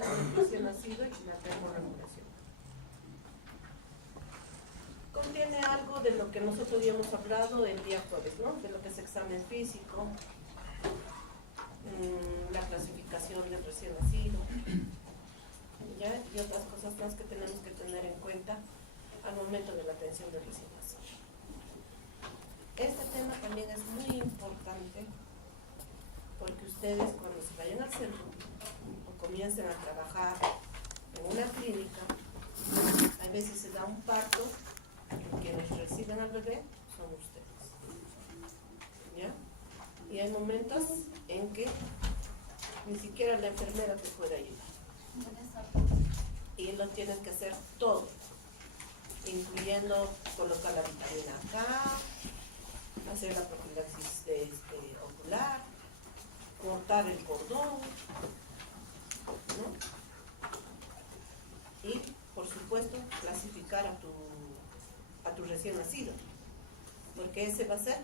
del recién nacido y la termorregulación. Contiene algo de lo que nosotros ya hemos hablado el día jueves, ¿no? De lo que es examen físico, la clasificación del recién nacido, ¿ya? Y otras cosas más que tenemos que tener en cuenta al momento de la atención del recién nacido. Este tema también es muy importante porque ustedes cuando se vayan al centro o comiencen a trabajar en una clínica, a veces se da un parto, quienes reciben al bebé son ustedes, ¿ya? Y hay momentos en que ni siquiera la enfermera te puede ayudar y lo tienes que hacer todo, incluyendo colocar la vitamina K, hacer la profilaxis ocular, cortar el cordón, ¿no? Y por supuesto clasificar a tu recién nacido, porque ese va a ser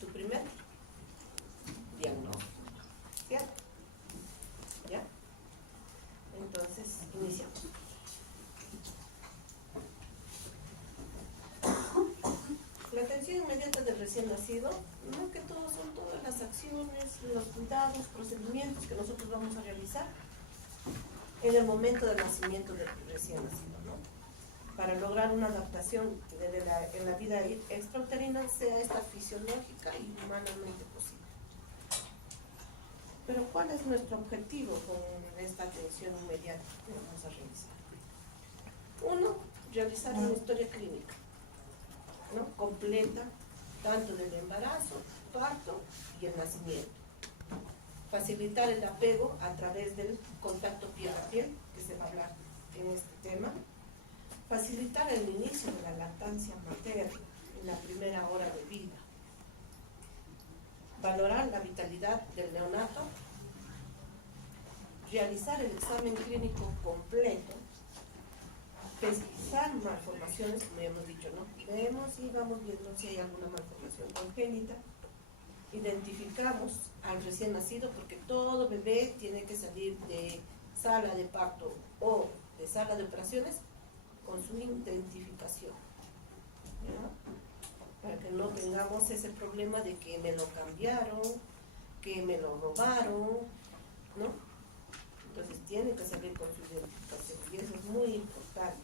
tu primer diagnóstico, ¿cierto? ¿Ya? Entonces iniciamos. La atención inmediata del recién nacido, no que todo son todas las acciones, los cuidados, procedimientos que nosotros vamos a realizar en el momento del nacimiento del recién nacido, ¿no? Para lograr una adaptación en la vida extrauterina, sea esta fisiológica y humanamente posible. Pero ¿cuál es nuestro objetivo con esta atención inmediata que vamos a realizar? Uno, realizar una historia clínica, ¿no? Completa, tanto del embarazo, parto y el nacimiento. Facilitar el apego a través del contacto piel a piel, que se va a hablar en este tema. Facilitar el inicio de la lactancia materna en la primera hora de vida. Valorar la vitalidad del neonato. Realizar el examen clínico completo. Pesquisar malformaciones, como ya hemos dicho, ¿no? Vemos y vamos viendo si hay alguna malformación congénita. Identificamos al recién nacido, porque todo bebé tiene que salir de sala de parto o de sala de operaciones con su identificación, ¿ya? Para que no tengamos ese problema de que me lo cambiaron, que me lo robaron, ¿no? Entonces tiene que salir con su identificación y eso es muy importante.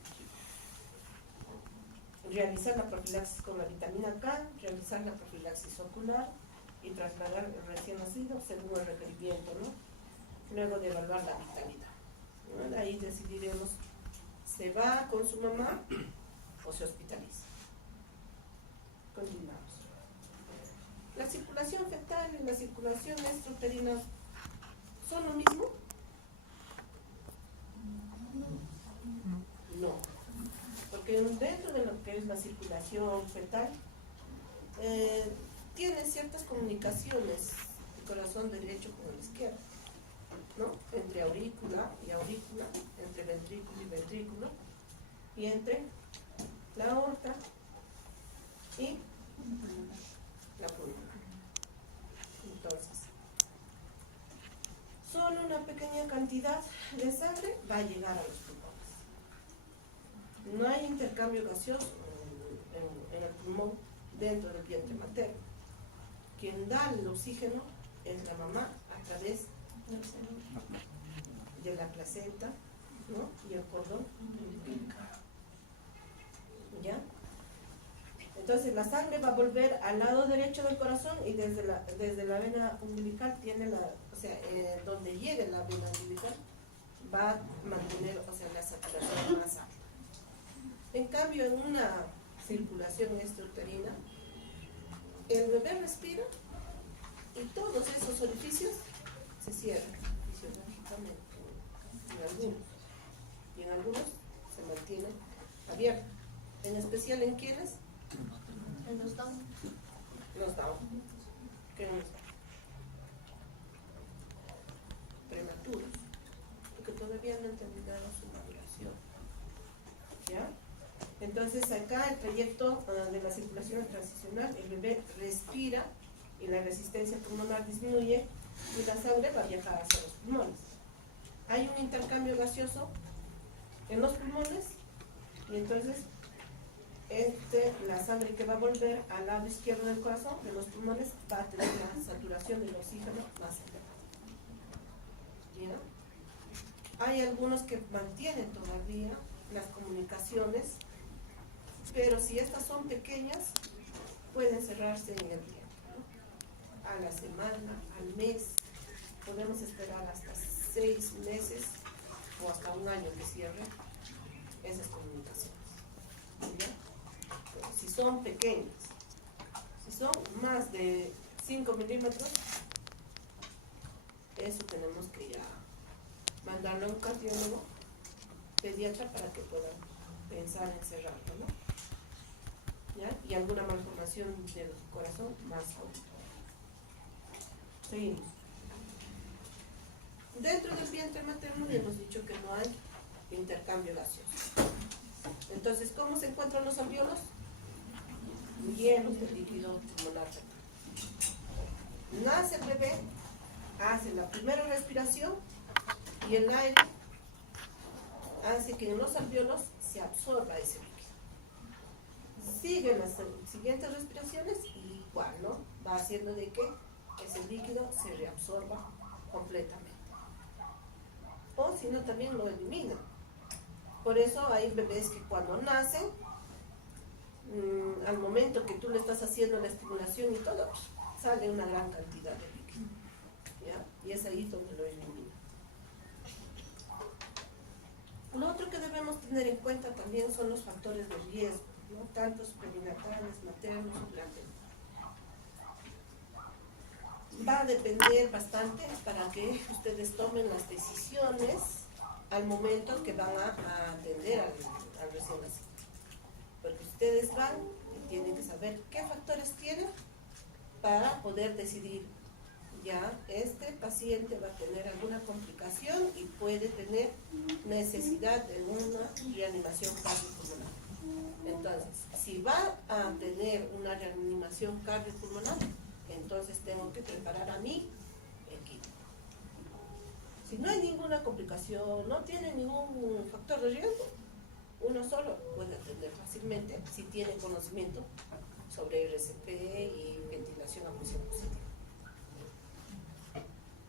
Realizar la profilaxis con la vitamina K, realizar la profilaxis ocular y trasladar el recién nacido según el requerimiento, ¿no? Luego de evaluar la vitalidad, ¿no? De ahí decidiremos, ¿se va con su mamá o se hospitaliza? Continuamos. ¿La circulación fetal y la circulación extrauterina son lo mismo? No, porque dentro de lo que es la circulación fetal tiene ciertas comunicaciones el corazón derecho con el izquierdo, ¿no? Entre aurícula y aurícula, entre ventrículo y ventrículo, y entre la aorta y la pulmón. Entonces, solo una pequeña cantidad de sangre va a llegar a los pulmones. No hay intercambio gaseoso en el pulmón dentro del vientre materno. Quien da el oxígeno es la mamá a través de la placenta, ¿no? Y el cordón umbilical, ¿ya? Entonces la sangre va a volver al lado derecho del corazón y desde la vena umbilical tiene donde llegue la vena umbilical va a mantener, la saturación más alta. En cambio, en una circulación extrauterina, el bebé respira y todos esos orificios se cierran fisiológicamente en algunos se mantienen abiertos, en especial en quienes En los Down. Los Down, que nos prematuros, porque todavía no han terminado su maduración, ¿ya? Entonces acá el trayecto de la circulación transicional, el bebé respira y la resistencia pulmonar disminuye y la sangre va a viajar hacia los pulmones. hay un intercambio gaseoso en los pulmones y entonces la sangre que va a volver al lado izquierdo del corazón, de los pulmones, va a tener la saturación del oxígeno más elevada. ¿Ya? Hay algunos que mantienen todavía las comunicaciones, pero si estas son pequeñas, pueden cerrarse en el tiempo, ¿no? A la semana, al mes, podemos esperar hasta 6 meses o hasta un año que cierre esas comunicaciones. ¿Ya? Pero si son pequeñas, si son más de 5 milímetros, eso tenemos que ya mandarlo a un cardiólogo pediatra para que puedan pensar en cerrarlo, ¿no? ¿Ya? Y alguna malformación del corazón más aún. Seguimos. Dentro del vientre materno ya hemos dicho que no hay intercambio gaseoso. Entonces, ¿cómo se encuentran los alvéolos? Llenos de líquido pulmonar. Nace el bebé, hace la primera respiración y el aire hace que en los alvéolos se absorba ese líquido. Siguen las siguientes respiraciones y igual, ¿no? Va haciendo de que ese líquido se reabsorba completamente. O si no, también lo eliminan. Por eso hay bebés que cuando nacen, al momento que tú le estás haciendo la estimulación y todo, sale una gran cantidad de líquido, ¿ya? Y es ahí donde lo elimina. Lo otro que debemos tener en cuenta también son los factores de riesgo, ¿no? Tantos perinatales, maternos o durante. Va a depender bastante para que ustedes tomen las decisiones al momento que van a atender al recién nacido. Porque ustedes van y tienen que saber qué factores tienen para poder decidir, ya este paciente va a tener alguna complicación y puede tener necesidad de una reanimación cardiopulmonar. Entonces, si va a tener una reanimación cardiopulmonar, entonces tengo que preparar a mi equipo. Si no hay ninguna complicación, no tiene ningún factor de riesgo, uno solo puede atender fácilmente si tiene conocimiento sobre RCP y ventilación a presión positiva.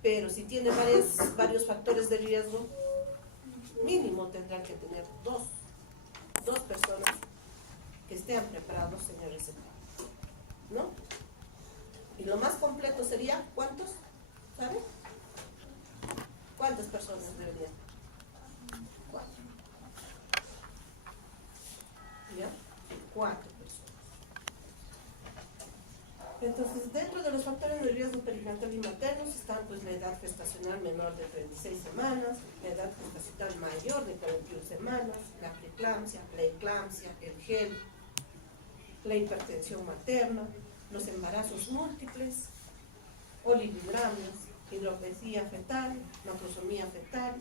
Pero si tiene varios factores de riesgo, mínimo tendrán que tener dos personas que estén preparados en RCP, ¿no? Y lo más completo sería, ¿cuántos? ¿Sabe? ¿Cuántas personas deberían? 4. ¿Ya? 4 personas. Entonces, dentro de los factores de riesgo perinatal y maternos están pues la edad gestacional menor de 36 semanas, la edad gestacional mayor de 41 semanas, la preeclampsia, la eclampsia, el gel, la hipertensión materna, los embarazos múltiples, oligodramias, hidropesía fetal, macrosomía fetal,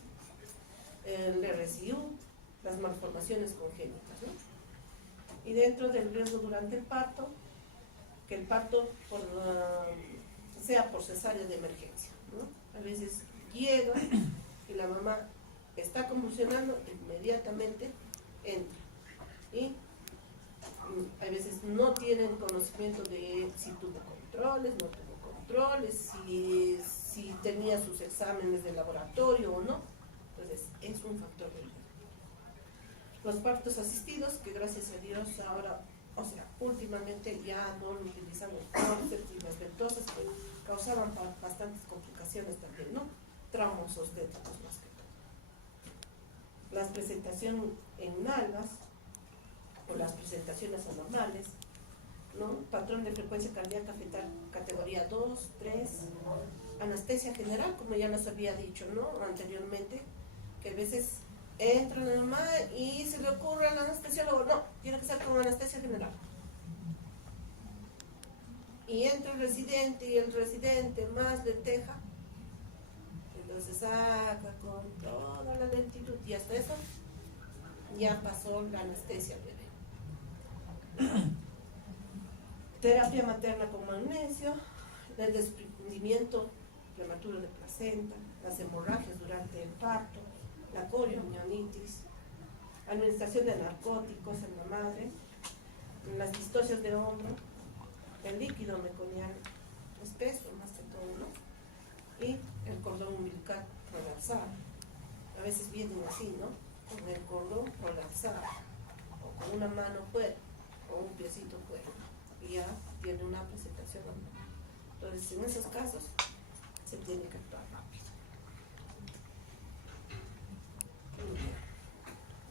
el RSIU, las malformaciones congénitas, ¿no? Y dentro del riesgo durante el parto, que el parto sea por cesárea de emergencia, ¿no? A veces llega y la mamá está convulsionando, inmediatamente entra. Y a veces no tienen conocimiento de si tuvo controles, no tuvo controles, si tenía sus exámenes de laboratorio o no. Entonces, es un factor de riesgo. Los partos asistidos, que gracias a Dios ahora, o sea, últimamente ya no lo utilizamos forceps y las ventosas, que causaban bastantes complicaciones también, ¿no? Traumas obstétricos más que todo. Las presentaciones en nalgas, o las presentaciones anormales, ¿no? Patrón de frecuencia cardíaca fetal categoría 2, 3, anestesia general, como ya nos había dicho, ¿no? Anteriormente, que a veces entra la mamá y se le ocurre al anestesiólogo, no, tiene que ser con anestesia general. Y entra el residente y el residente más lenteja, entonces saca con toda la lentitud y hasta eso ya pasó la anestesia breve. Terapia materna con magnesio, el desprendimiento prematuro de placenta, las hemorragias durante el parto, la coriomionitis, administración de narcóticos en la madre, las distocias de hombro, el líquido meconiano espeso más que todo, ¿no? Y el cordón umbilical prolapsado. A veces vienen así, ¿no? Con el cordón prolapsado, o con una mano fuera, o un piecito fuera, y ya tiene una presentación. Entonces, en esos casos, se tiene que actuar rápido.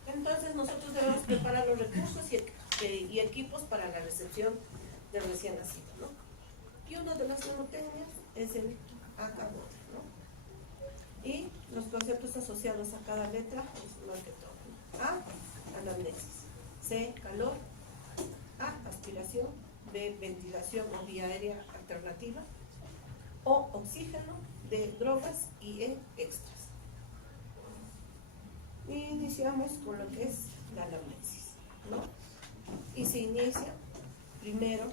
Entonces, nosotros debemos preparar los recursos y equipos para la recepción del recién nacido, ¿no? Y uno de los mnemotecnias es el ACABOT, ¿no? Y los conceptos asociados a cada letra es más que todo, ¿no? A, anamnesis. C, calor. A, aspiración. B, ventilación o vía aérea alternativa. O, oxígeno. D, drogas. Y E, extras. Y iniciamos con lo que es la anamnesis, ¿no? Y se inicia primero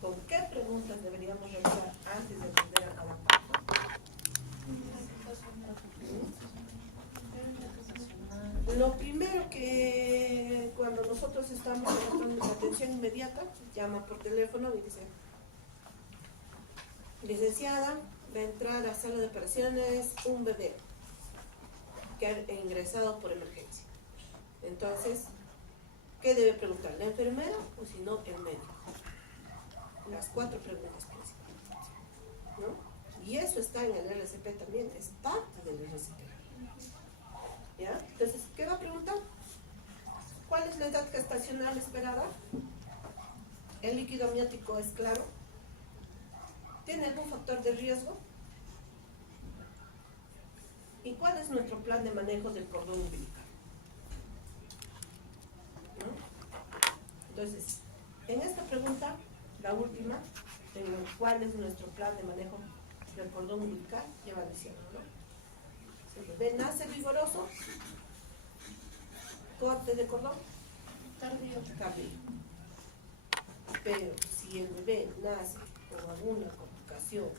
con qué preguntas deberíamos realizar antes de atender a cada parto. Lo primero que cuando nosotros estamos en atención inmediata, llama por teléfono y dice: licenciada, va a entrar a la sala de operaciones un bebé que ha ingresado por emergencia. Entonces, ¿qué debe preguntar? ¿La enfermera o si no el médico? Las 4 preguntas principales, ¿no? Y eso está en el RCP también, es parte del RCP. ¿Ya? Entonces, ¿qué va a preguntar? ¿Cuál es la edad gestacional esperada? ¿El líquido amniótico es claro? ¿Tiene algún factor de riesgo? ¿Y cuál es nuestro plan de manejo del cordón umbilical? ¿No? Entonces, en esta pregunta, la última, ¿cuál es nuestro plan de manejo del cordón umbilical? Ya va diciendo, ¿no? Si el bebé nace vigoroso, corte de cordón Tardío. Pero si el bebé nace con alguna complicación,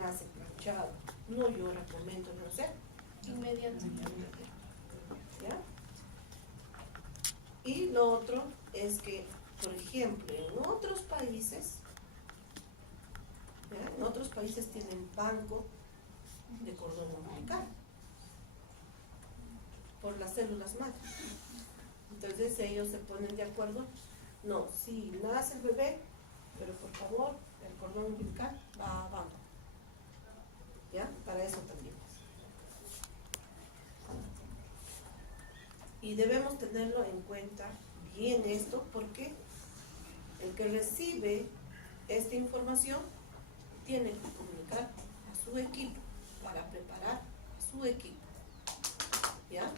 nace planchado, no llora por momento de nacer, Inmediato. ¿ya? Y lo otro es que, por ejemplo, en otros países, ¿ya? En otros países tienen banco de cordón umbilical por las células madre. Entonces ellos se ponen de acuerdo. No, si nace el bebé, pero por favor, el cordón umbilical va a banco. ¿Ya? Para eso también. Y debemos tenerlo en cuenta bien esto, porque el que recibe esta información tiene que comunicar a su equipo para preparar a su equipo. ¿Ya?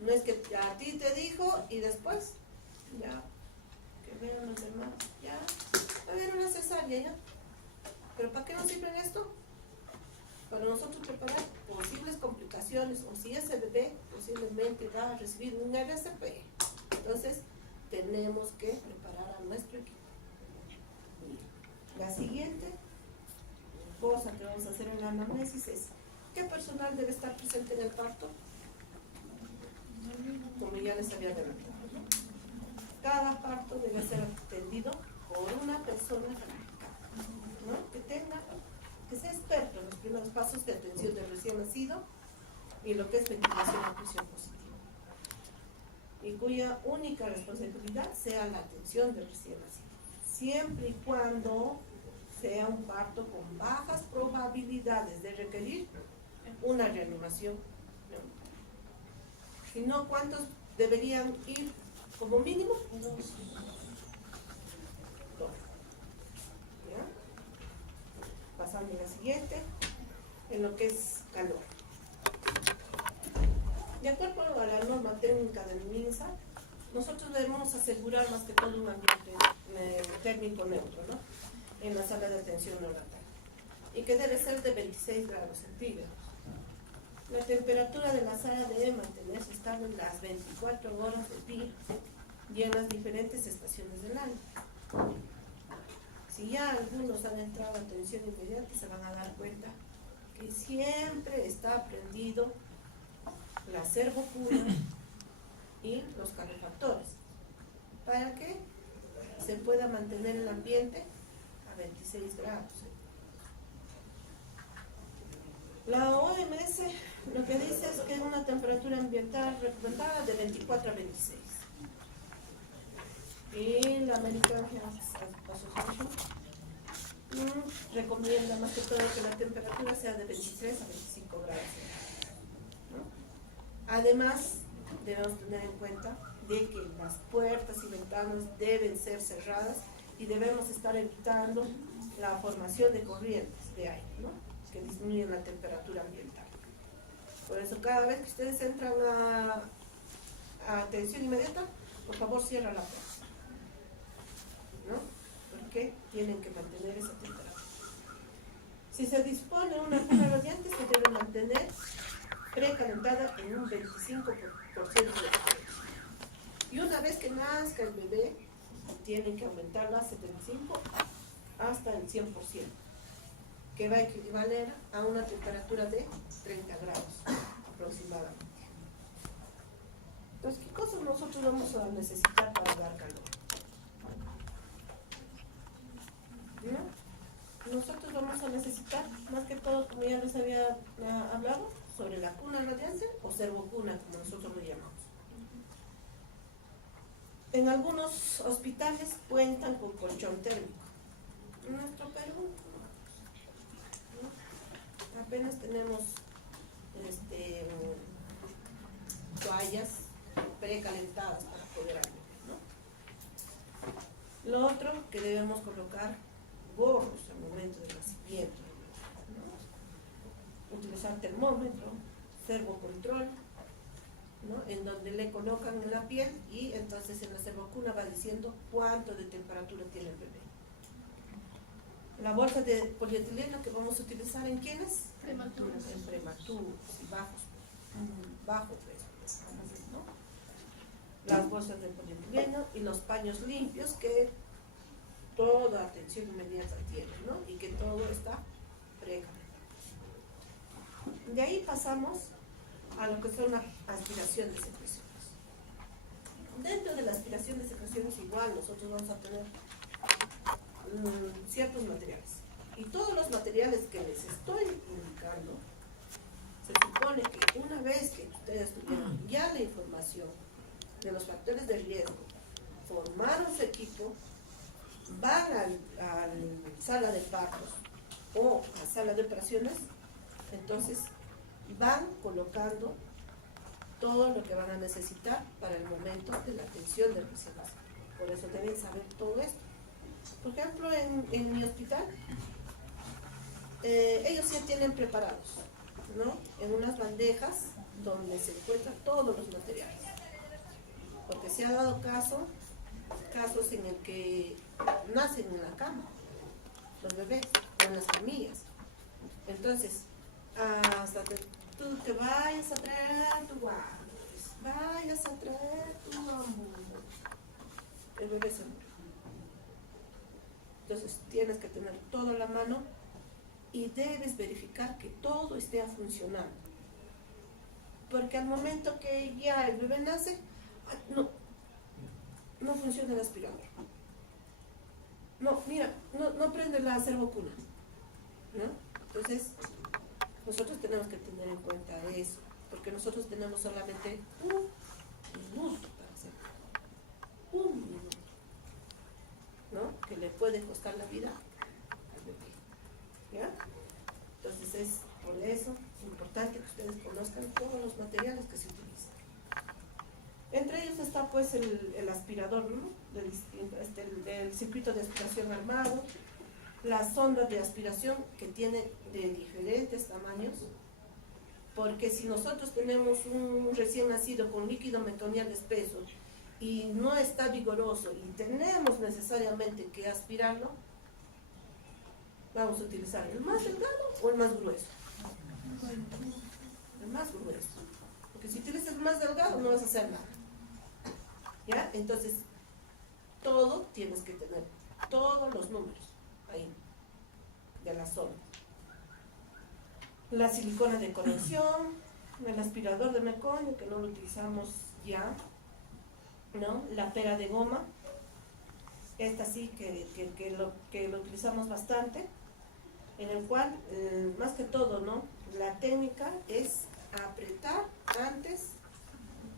No es que a ti te dijo y después, ya, que vean los demás, ya, va a haber una cesárea, ya. ¿Pero para qué nos sirve esto? Para nosotros preparar posibles complicaciones, o si ese bebé posiblemente va a recibir un RCP. Entonces, tenemos que preparar a nuestro equipo. La siguiente cosa que vamos a hacer en la anamnesis es: ¿qué personal debe estar presente en el parto? Como ya les había adelantado, ¿no? Cada parto debe ser atendido por una persona calificada, ¿no? Que sea experto en los primeros pasos de atención del recién nacido y lo que es ventilación a presión positiva, y cuya única responsabilidad sea la atención del recién nacido, siempre y cuando sea un parto con bajas probabilidades de requerir una reanimación, ¿no? Si no, ¿cuántos deberían ir como mínimo? 2. ¿Ya? Pasando a la siguiente, en lo que es calor. De acuerdo a la norma técnica del MINSA, nosotros debemos asegurar más que todo un ambiente térmico neutro, ¿no? En la sala de atención neonatal, y que debe ser de 26 grados centígrados. La temperatura de la sala debe mantenerse estable en las 24 horas del día y en las diferentes estaciones del año. Si ya algunos han entrado a atención inmediata, se van a dar cuenta que siempre está prendido la servocuna y los calefactores, para que se pueda mantener el ambiente a 26 grados. La OMS lo que dice es que una temperatura ambiental recomendada de 24 a 26. Y la American Heart Association recomienda más que todo que la temperatura sea de 23 a 25 grados. ¿No? Además, debemos tener en cuenta de que las puertas y ventanas deben ser cerradas y debemos estar evitando la formación de corrientes de aire, ¿no? Que disminuyen la temperatura ambiental. Por eso, cada vez que ustedes entran a atención inmediata, por favor cierra la puerta, ¿no? Porque tienen que mantener esa temperatura. Si se dispone una cuna radiante, se debe mantener precalentada en un 25% de temperatura. Y una vez que nazca el bebé, tienen que aumentarla a 75 hasta el 100%, que va a equivaler a una temperatura de 30 grados aproximadamente. Entonces, ¿qué cosas nosotros vamos a necesitar para dar calor? ¿No? Nosotros vamos a necesitar, más que todo, como ya les había hablado, sobre la cuna radiante o servocuna, como nosotros lo llamamos. En algunos hospitales cuentan con colchón térmico. En nuestro Perú, ¿no? Apenas tenemos toallas precalentadas para poder abrir, ¿no? Lo otro, que debemos colocar gorros al momento del nacimiento, ¿no? Utilizar termómetro, servocontrol, ¿no? En donde le colocan en la piel y entonces en la servocuna va diciendo cuánto de temperatura tiene el bebé. La bolsa de polietileno que vamos a utilizar en ¿quiénes? Prematuros. En prematuros y bajo peso, ¿no? Las bolsas de polietileno y los paños limpios que toda atención inmediata tiene, ¿no? Y que todo está precalentado. De ahí pasamos a lo que son la aspiración de secreciones. Dentro de la aspiración de secreciones igual nosotros vamos a tener ciertos materiales. Y todos los materiales que les estoy indicando, se supone que una vez que ustedes tuvieron ya la información de los factores de riesgo, formaron su equipo, van a sala de partos o a sala de operaciones, entonces van colocando todo lo que van a necesitar para el momento de la atención del recién nacido. Por eso deben saber todo esto. Por ejemplo, en mi hospital, ellos ya tienen preparados, ¿no? En unas bandejas donde se encuentran todos los materiales. Porque se ha dado casos en el que nacen en la cama, los bebés, o en las camillas. Entonces, hasta que tú te vayas a traer tu guantes, vayas a traer tu ambulante, el bebé se muere. Entonces tienes que tener todo a la mano y debes verificar que todo esté funcionando. Porque al momento que ya el bebé nace, no funciona el aspirador. No, mira, no prende la servocuna, ¿no? Entonces, nosotros tenemos que tener en cuenta eso, porque nosotros tenemos solamente un minuto para hacerlo. Un minuto, ¿no? Que le puede costar la vida al bebé, ¿ya? Entonces es por eso importante que ustedes conozcan todos los materiales que se utilizan. Entre ellos está pues el aspirador, ¿no? Del circuito de aspiración armado, las sondas de aspiración que tienen de diferentes tamaños, porque si nosotros tenemos un recién nacido con líquido meconial espeso y no está vigoroso y tenemos necesariamente que aspirarlo, vamos a utilizar el más delgado o el más grueso. El más grueso, porque si utilizas el más delgado no vas a hacer nada, ¿ya? Entonces todo tienes que tener, todos los números ahí de la zona. la silicona de conexión, el aspirador de meconio, que no lo utilizamos ya, ¿no? La pera de goma, esta sí que lo utilizamos bastante, en el cual, más que todo, ¿no? La técnica es apretar antes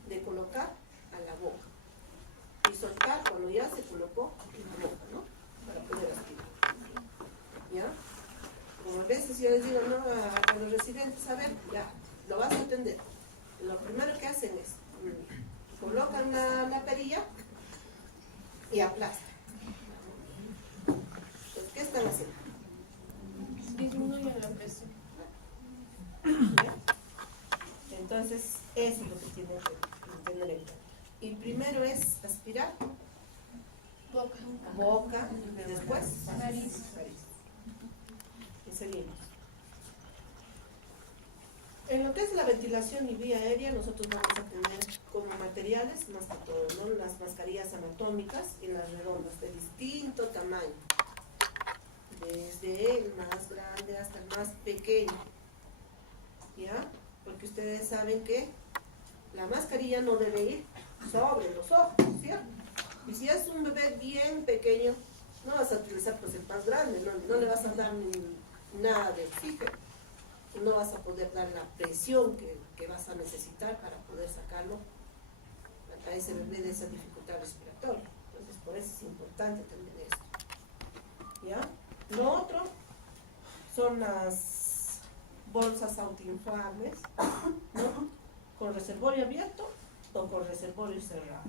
de colocar a la boca y soltar cuando ya se colocó en la boca, ¿no? Para poder aspirar, ¿ya? Como a veces yo les digo, ¿no? A los residentes, a ver, ya, lo vas a entender. Lo primero que hacen es, colocan la perilla y aplastan. Entonces, ¿qué están haciendo? Disminuye la presión. ¿Ya? Entonces, eso es lo que tienen que tener en cuenta. Y primero es aspirar boca y después Nariz. Y seguimos. En lo que es la ventilación y vía aérea, nosotros vamos a tener como materiales, más que todo, ¿no? Las mascarillas anatómicas y las redondas de distinto tamaño, desde el más grande hasta el más pequeño, ¿ya? Porque ustedes saben que la mascarilla no debe ir sobre los ojos, ¿cierto? Y si es un bebé bien pequeño, no vas a utilizar pues el más grande, no le vas a dar nada de oxígeno, no vas a poder dar la presión que vas a necesitar para poder sacarlo a ese bebé de esa dificultad respiratoria. Entonces, por eso es importante también esto, ¿ya? Lo otro son las bolsas autoinflables, ¿no? Con reservorio abierto o con reservorio cerrado.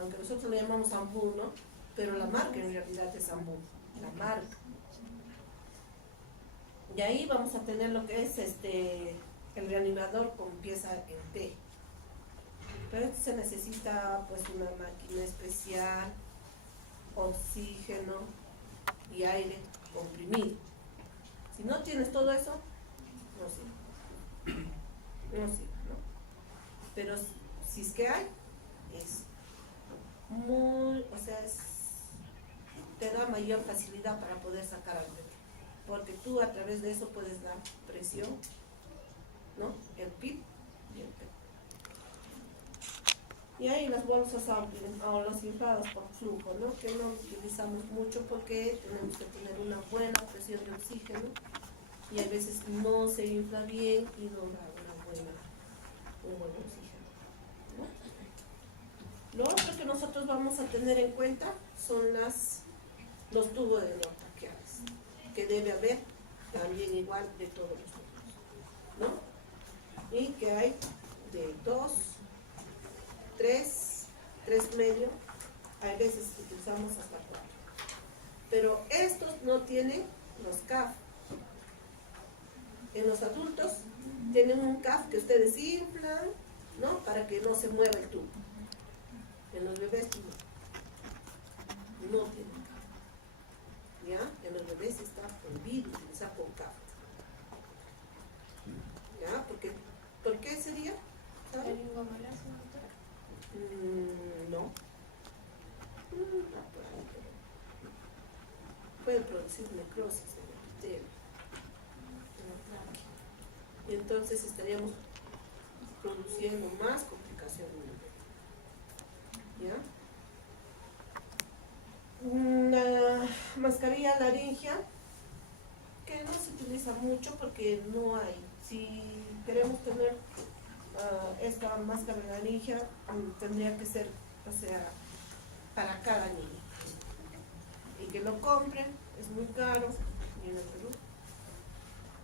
Aunque nosotros le llamamos Ambú, ¿no? Pero la marca en realidad es Ambú, la marca. Y ahí vamos a tener lo que es el reanimador con pieza en T. Pero se necesita pues una máquina especial, oxígeno y aire comprimido. Si no tienes todo eso, no sirve. No sirve, ¿no? Pero si es que hay, es muy, o sea, te da mayor facilidad para poder sacar al bebé. Porque tú a través de eso puedes dar presión, ¿no? El PIB y el PEP. Y hay las bolsas o las infladas por flujo, ¿no? Que no utilizamos mucho porque tenemos que tener una buena presión de oxígeno y a veces no se infla bien y no da un buen oxígeno, ¿no? Lo otro que nosotros vamos a tener en cuenta son los tubos de neotraqueales, que debe haber también igual de todos los tubos, ¿no? Y que hay de 2, 3 medio, hay veces que utilizamos hasta 4. Pero estos no tienen los CAF. En los adultos tienen un CAF que ustedes inflan, ¿no? Para que no se mueva el tubo. En los bebés no tienen CAF. ¿Ya? En los bebés está prohibido utilizar con CAF. ¿Ya? ¿Por qué sería? ¿Saben? No. Puede producir necrosis en el epitelio, en la tráquea. Y entonces estaríamos produciendo más complicaciones en el bebé. ¿Ya? Una mascarilla laringea que no se utiliza mucho porque no hay. Si queremos tener esta máscara laringea, tendría que ser, o sea, para cada niño. Y que lo compren, es muy caro, y en el Perú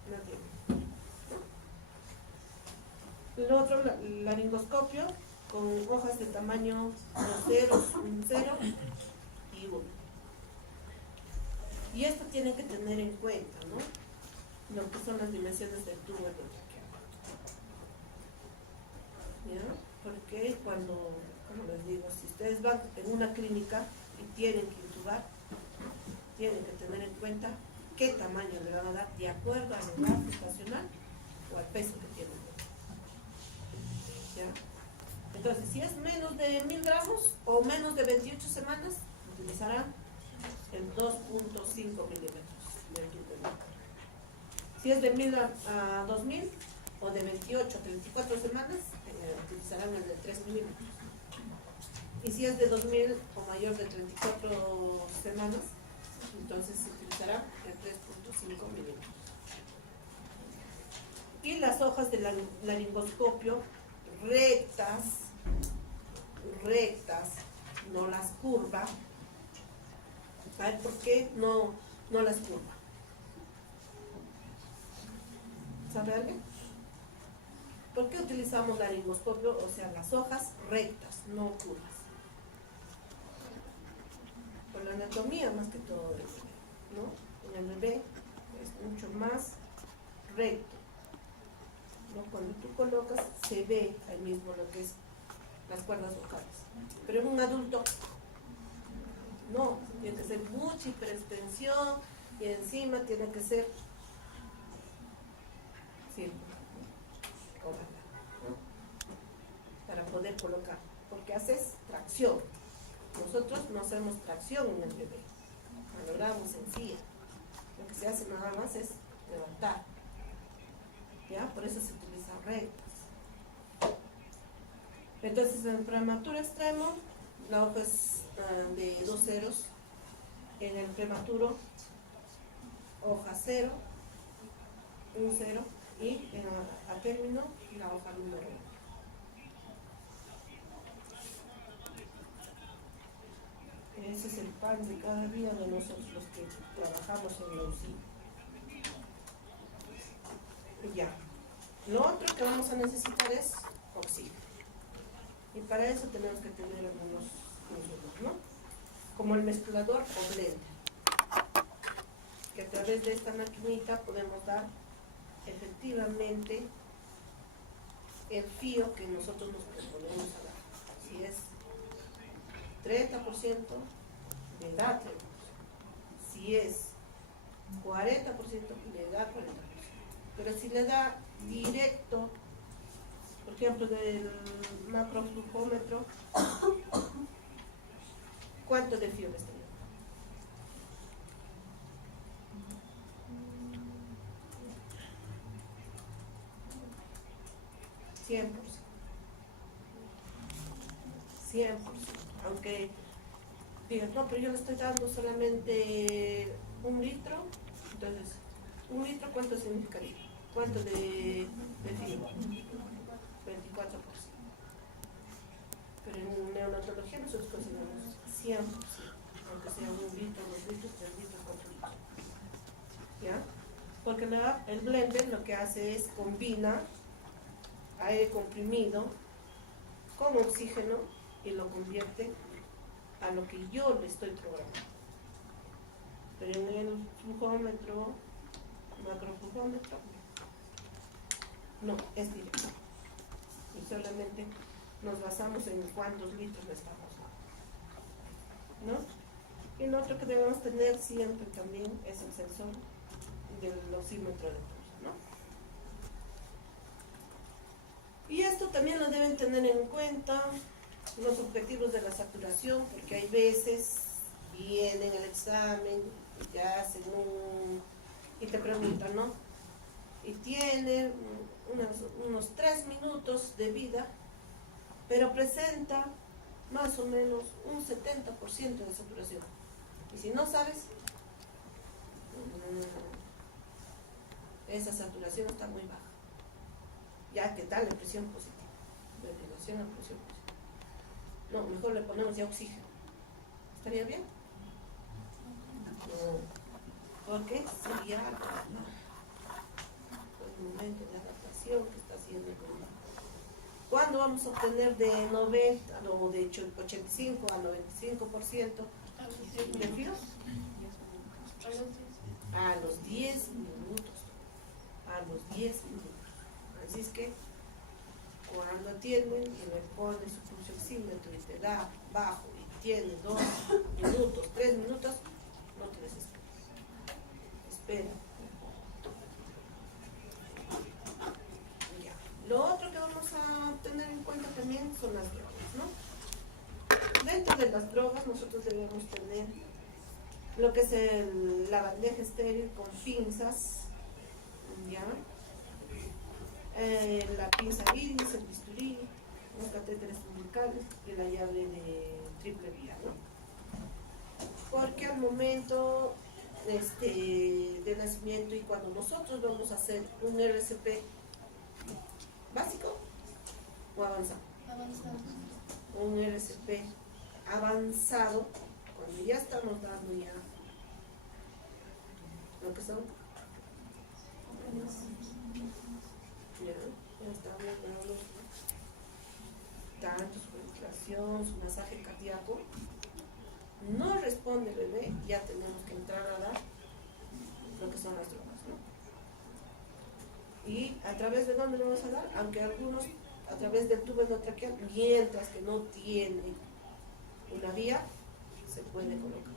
no tiene. El otro, laringoscopio, con hojas de tamaño 0 y 1. Y esto tienen que tener en cuenta, ¿no? Lo que son las dimensiones del tubo endotraqueal. ¿Ya? Porque cuando, como les digo, si ustedes van en una clínica y tienen que intubar, tienen que tener en cuenta qué tamaño le van a dar de acuerdo a la edad gestacional o al peso que tienen. ¿Ya? Entonces, si es menos de 1000 gramos o menos de 28 semanas, utilizarán el 2.5 milímetros del tubo. Si es de 1000 a 2000 o de 28 a 34 semanas, utilizarán el de 3 milímetros. Y si es de 2000 o mayor de 34 semanas, entonces se utilizará el 3.5 milímetros. Y las hojas del laringoscopio rectas, no las curva. A ver, ¿por qué no las curva? ¿Sabe alguien? ¿Por qué utilizamos laringoscopio? O sea, las hojas rectas, no curvas. Por la anatomía más que todo del bebé, ¿no? En el bebé es mucho más recto, ¿no? Cuando tú colocas se ve ahí mismo lo que es las cuerdas vocales. Pero en un adulto no, tiene que ser mucha hiperextensión y encima tiene que ser círculo, para poder colocar, porque haces tracción. Nosotros no hacemos tracción en el bebé, valoramos sencilla. Lo que se hace nada más es levantar, ¿ya? Por eso se utiliza rectas. Entonces en el prematuro extremo la hoja es de 2 ceros. En el prematuro hoja 0, un 0, y a término la hoja número 1. Ese es el pan de cada día de nosotros los que trabajamos en la UCI. Ya. Lo otro que vamos a necesitar es oxígeno. Y para eso tenemos que tener algunos insumos, ¿no? Como el mezclador o blender, que a través de esta maquinita podemos dar efectivamente el fío que nosotros nos proponemos a dar. Si es 30%, le da 30%. Si es 40%, le da 40%. Pero si le da directo, por ejemplo, del macroflujómetro, ¿cuánto de fío le está dando? 100%. Aunque digas, no, pero yo le estoy dando solamente 1 litro, entonces, 1 litro, ¿cuánto significaría? ¿Cuánto de fío? 24%. Pero en neonatología nosotros consideramos 100%, aunque sea 1 litro, 2 litros, 3 litros, 4 litros. ¿Ya? Porque el blender lo que hace es combina aire comprimido con oxígeno y lo convierte a lo que yo le estoy programando. Pero en el flujómetro, macroflujómetro, no, es directo. Y solamente nos basamos en cuántos litros le estamos dando, ¿no? Y lo otro que debemos tener siempre también es el sensor del oxímetro de pulso, ¿no? Y esto también lo deben tener en cuenta los objetivos de la saturación, porque hay veces vienen el examen y ya hacen y te preguntan, ¿no? Y tiene unos 3 minutos de vida, pero presenta más o menos un 70% de saturación. Y si no sabes, esa saturación está muy baja. Ya que tal la presión positiva, ventilación a presión positiva. No, mejor le ponemos ya oxígeno. ¿Estaría bien? No, porque sería el momento de adaptación que está haciendo el bebé. ¿Cuándo vamos a obtener de 90 o de 85 a 95% de fío? A los 10 minutos. A los 10 minutos. Así es que cuando atienden y le ponen su pulso oxímetro y te da bajo y tiene 2 minutos, 3 minutos, no te desesperes. Espera. Ya. Lo otro que vamos a tener en cuenta también son las drogas, ¿no? Dentro de las drogas nosotros debemos tener lo que es la bandeja estéril con pinzas ¿Ya? La pinza iris, el bisturí, los catéteres umbilicales y la llave de triple vía, ¿no? Porque al momento de nacimiento y cuando nosotros vamos a hacer un RCP básico o avanzado, un RCP avanzado, cuando ya estamos dando ya lo que son, ya estamos dando tanto su ventilación, su masaje cardíaco, no responde el bebé, ya tenemos que entrar a dar lo que son las drogas, ¿no? Y a través de dónde lo vamos a dar, aunque algunos a través del tubo endotraqueal, mientras que no tiene una vía, se puede colocar,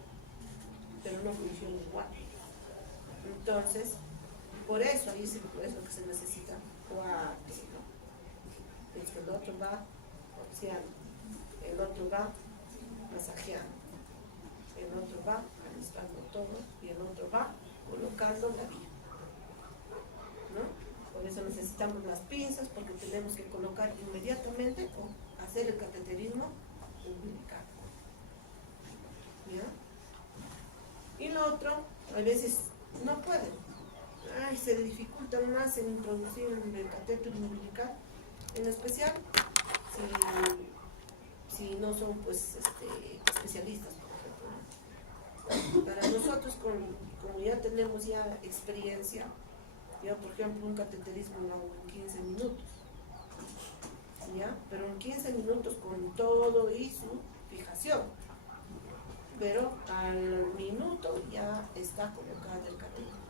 pero no funciona igual. Entonces, por eso ahí es lo que se necesita cuatro, ¿no? Es que el otro va oxiando, el otro va masajeando, el otro va alistando todo y el otro va colocando la vía, ¿no? Por eso necesitamos las pinzas, porque tenemos que colocar inmediatamente o hacer el cateterismo umbilical, ¿ya? Y lo otro, a veces no pueden, se dificultan más en introducir el catéter umbilical, en especial si no son pues especialistas, por ejemplo. Para nosotros, como ya tenemos ya experiencia, yo por ejemplo un cateterismo lo hago en 15 minutos, ¿ya? Pero en 15 minutos con todo y su fijación, pero al minuto ya está colocado el catéter.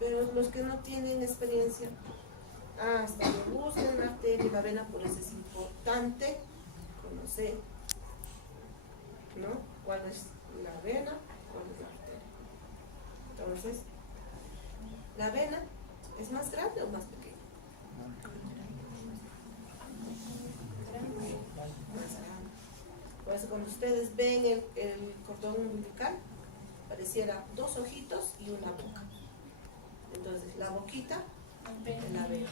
Pero los que no tienen experiencia, hasta que busquen la arteria y la vena, por eso es importante conocer, ¿no? Cuál es la vena, cuál es la arteria. Entonces, ¿la vena es más grande o más pequeña? Más grande. Por eso cuando ustedes ven el cordón umbilical, pareciera dos ojitos y una boca. Entonces, la boquita es la vena.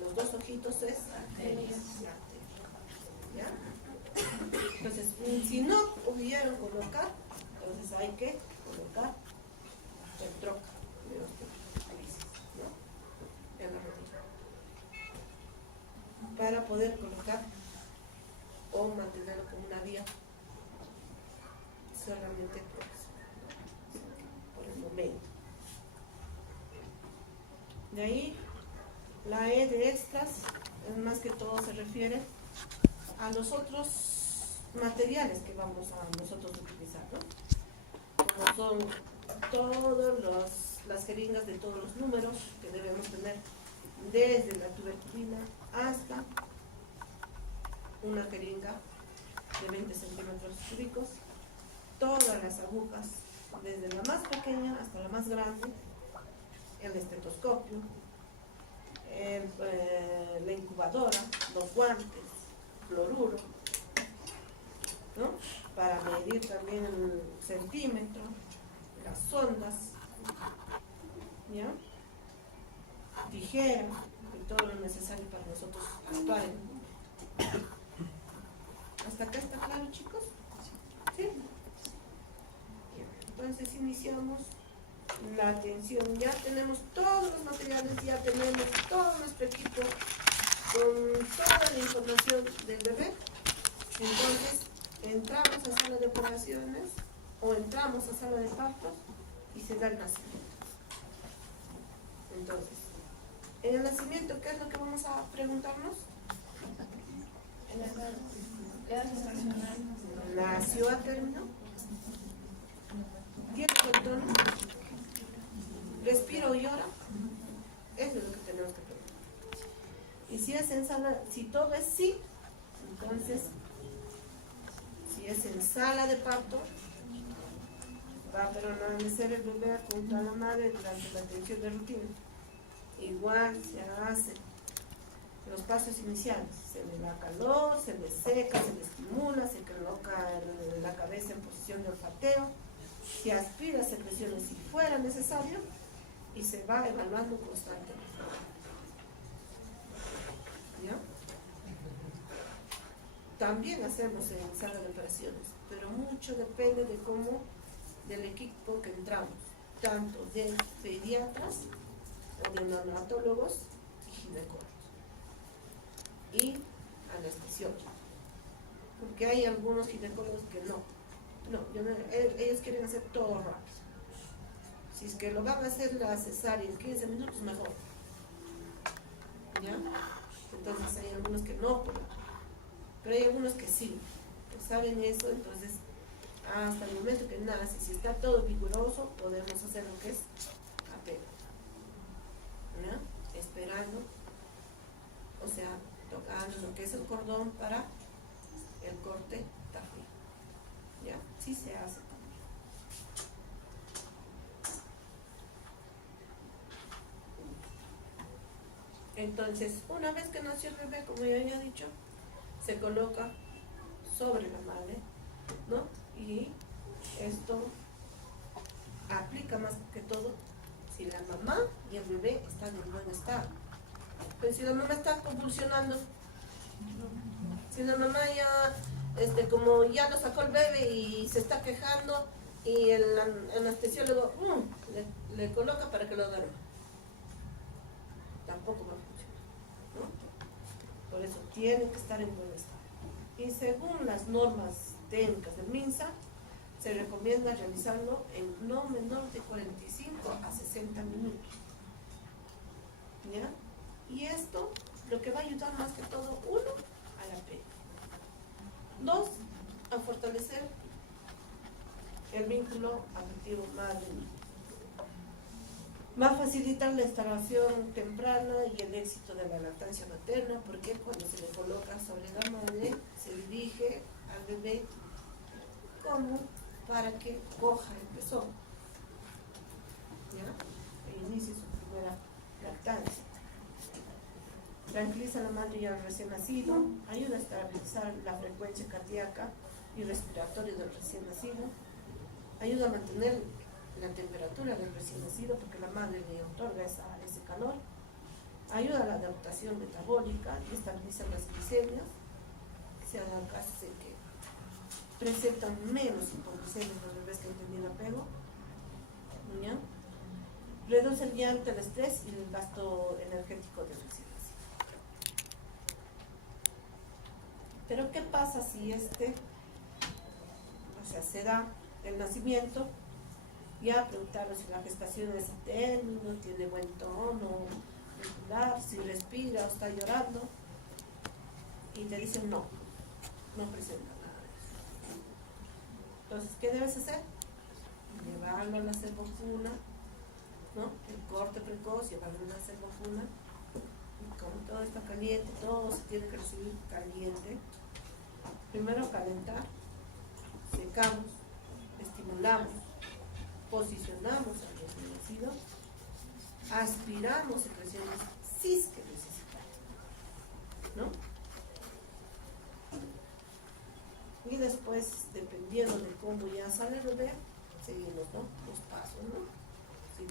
Los dos ojitos es la arteria. ¿Ya? Entonces, si no pudieron colocar, entonces hay que colocar el troca de los países, ¿no? En la rodilla. Para poder colocar o mantenerlo como una vía solamente por el momento. De ahí, la E de extras, más que todo se refiere a los otros materiales que vamos a nosotros utilizar, ¿no? Como son todas las jeringas de todos los números que debemos tener, desde la tuberculina hasta una jeringa de 20 centímetros cúbicos, todas las agujas, desde la más pequeña hasta la más grande, el estetoscopio, la incubadora, los guantes, fluoruro, ¿no? Para medir también el centímetro, las sondas, ¿ya? Tijera y todo lo necesario para nosotros actuar. ¿Hasta acá está claro, chicos? ¿Sí? Entonces iniciamos la atención. Ya tenemos todos los materiales, ya tenemos todo nuestro equipo con toda la información del bebé. Entonces entramos a sala de operaciones o entramos a sala de partos y se da el nacimiento. Entonces, en el nacimiento, ¿qué es lo que vamos a preguntarnos? ¿Nació a término? ¿Tiene control? ¿Respira o llora? Eso es lo que tenemos que preguntar. Y si es en sala, si todo es sí, entonces, si es en sala de parto, va a permanecer el bebé junto a la madre durante la atención de rutina. Igual se hace los pasos iniciales, se le da calor, se le seca, se le estimula, se coloca la cabeza en posición de olfateo, se aspira secreciones si fuera necesario y se va evaluando constantemente. ¿Ya? También hacemos en sala de operaciones, pero mucho depende de cómo, del equipo que entramos, tanto de pediatras o de neonatólogos y ginecólogos y anestesiólogos, porque hay algunos ginecólogos que ellos quieren hacer todo rápido. Si es que lo van a hacer la cesárea en 15 minutos, mejor. ¿Ya? Entonces hay algunos que no, pero hay algunos que sí, que saben eso. Entonces hasta el momento que nace, si está todo vigoroso, podemos hacer lo que es apego, ¿ya? Esperando, o sea, tocando lo que es el cordón para el corte tardío, ¿ya? Sí se hace también. Entonces, una vez que nació el bebé, como ya había dicho, se coloca sobre la madre, ¿no? Y esto aplica más que todo si la mamá y el bebé están en buen estado. Pero si la mamá está convulsionando, si la mamá ya, como ya lo sacó el bebé y se está quejando, y el anestesiólogo le coloca para que lo duerma, tampoco va a funcionar, ¿no? Por eso tiene que estar en buen estado. Y según las normas técnicas del MINSA, se recomienda realizarlo en no menor de 45 a 60 minutos. ¿Ya? Y esto lo que va a ayudar más que todo, uno, al apego. Dos, a fortalecer el vínculo afectivo madre-hijo. Va a facilitar la instalación temprana y el éxito de la lactancia materna, porque cuando se le coloca sobre la madre, se dirige al bebé como para que coja el pezón, ¿ya? E inicie su primera lactancia. Tranquiliza a la madre y al recién nacido, ayuda a estabilizar la frecuencia cardíaca y respiratoria del recién nacido, ayuda a mantener la temperatura del recién nacido porque la madre le otorga ese calor, ayuda a la adaptación metabólica y estabiliza las glicemias, se dan casos en que presentan menos hipoglicemias los bebés que han tenido apego, ¿ya? Reduce el llanto, el estrés y el gasto energético del recién nacido. Pero ¿qué pasa si se da el nacimiento? Ya preguntaron si la gestación es a término, tiene buen tono muscular, si respira o está llorando, y te dicen no presenta nada de eso. Entonces, ¿qué debes hacer? Llevarlo a la servofuna, ¿no? El corte precoz, llevarlo a la servofuna, y como todo está caliente, todo se tiene que recibir caliente. Primero calentar, secamos, estimulamos, posicionamos al recién nacido, aspiramos secreciones si es que necesitamos, ¿no? Y después, dependiendo de cómo ya sale el bebé, seguimos, ¿no? Los pasos, ¿no? Si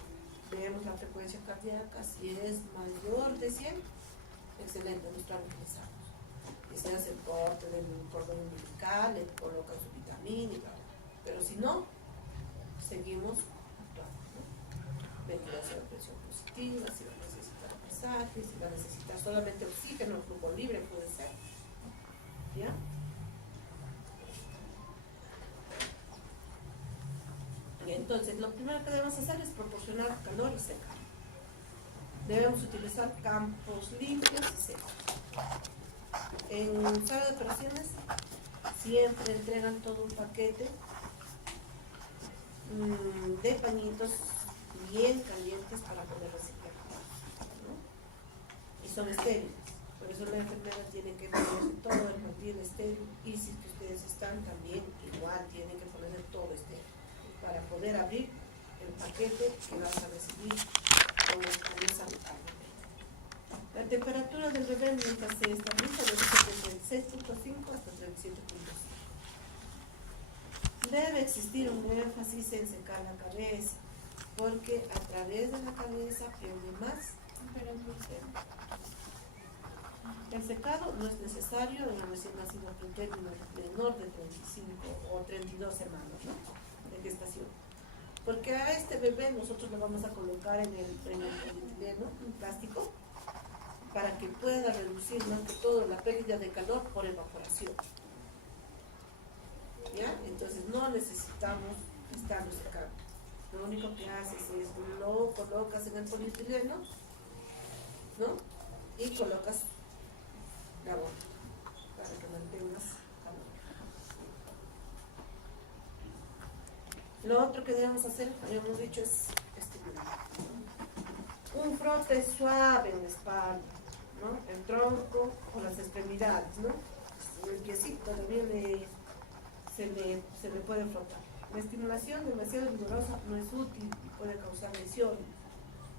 vemos la frecuencia cardíaca, si es mayor de 100, excelente, nos tranquilizamos. Y se hace el corte del cordón umbilical, le colocan su vitamina y bla, bla. Pero si no, seguimos actuando, ¿no? Ventilación de presión positiva, si va a necesitar masaje, si va a necesitar solamente oxígeno, flujo libre puede ser, ¿ya? Y entonces, lo primero que debemos hacer es proporcionar calor y secar. Debemos utilizar campos limpios y secos. En sala de operaciones siempre entregan todo un paquete de pañitos bien calientes para poder reciclar, ¿no? Y son estériles, por eso la enfermera tiene que ponerse todo el mantel estéril, y si ustedes están también igual tienen que ponerse todo estéril para poder abrir el paquete que vas a recibir con esa bebé. La temperatura del bebé mientras se estabiliza debe ser de 36.5 hasta 37.5. Debe existir un énfasis en secar la cabeza, porque a través de la cabeza pierde más. El secado no es necesario en el recién nacido pretérmino menor de 35 o 32 semanas, ¿no? De gestación. Porque a este bebé nosotros le vamos a colocar en el polietileno, en plástico, para que pueda reducir más que todo la pérdida de calor por evaporación. ¿Ya? Entonces no necesitamos estarlo secando. Lo único que haces es lo colocas en el polietileno, ¿no? Y colocas la bola para que mantengas calor. Lo otro que debemos hacer, habíamos dicho, es estimular. Un frote suave en la espalda, ¿no? El tronco o las extremidades, ¿no? El piecito también se le puede frotar. La estimulación demasiado vigorosa no es útil y puede causar lesiones.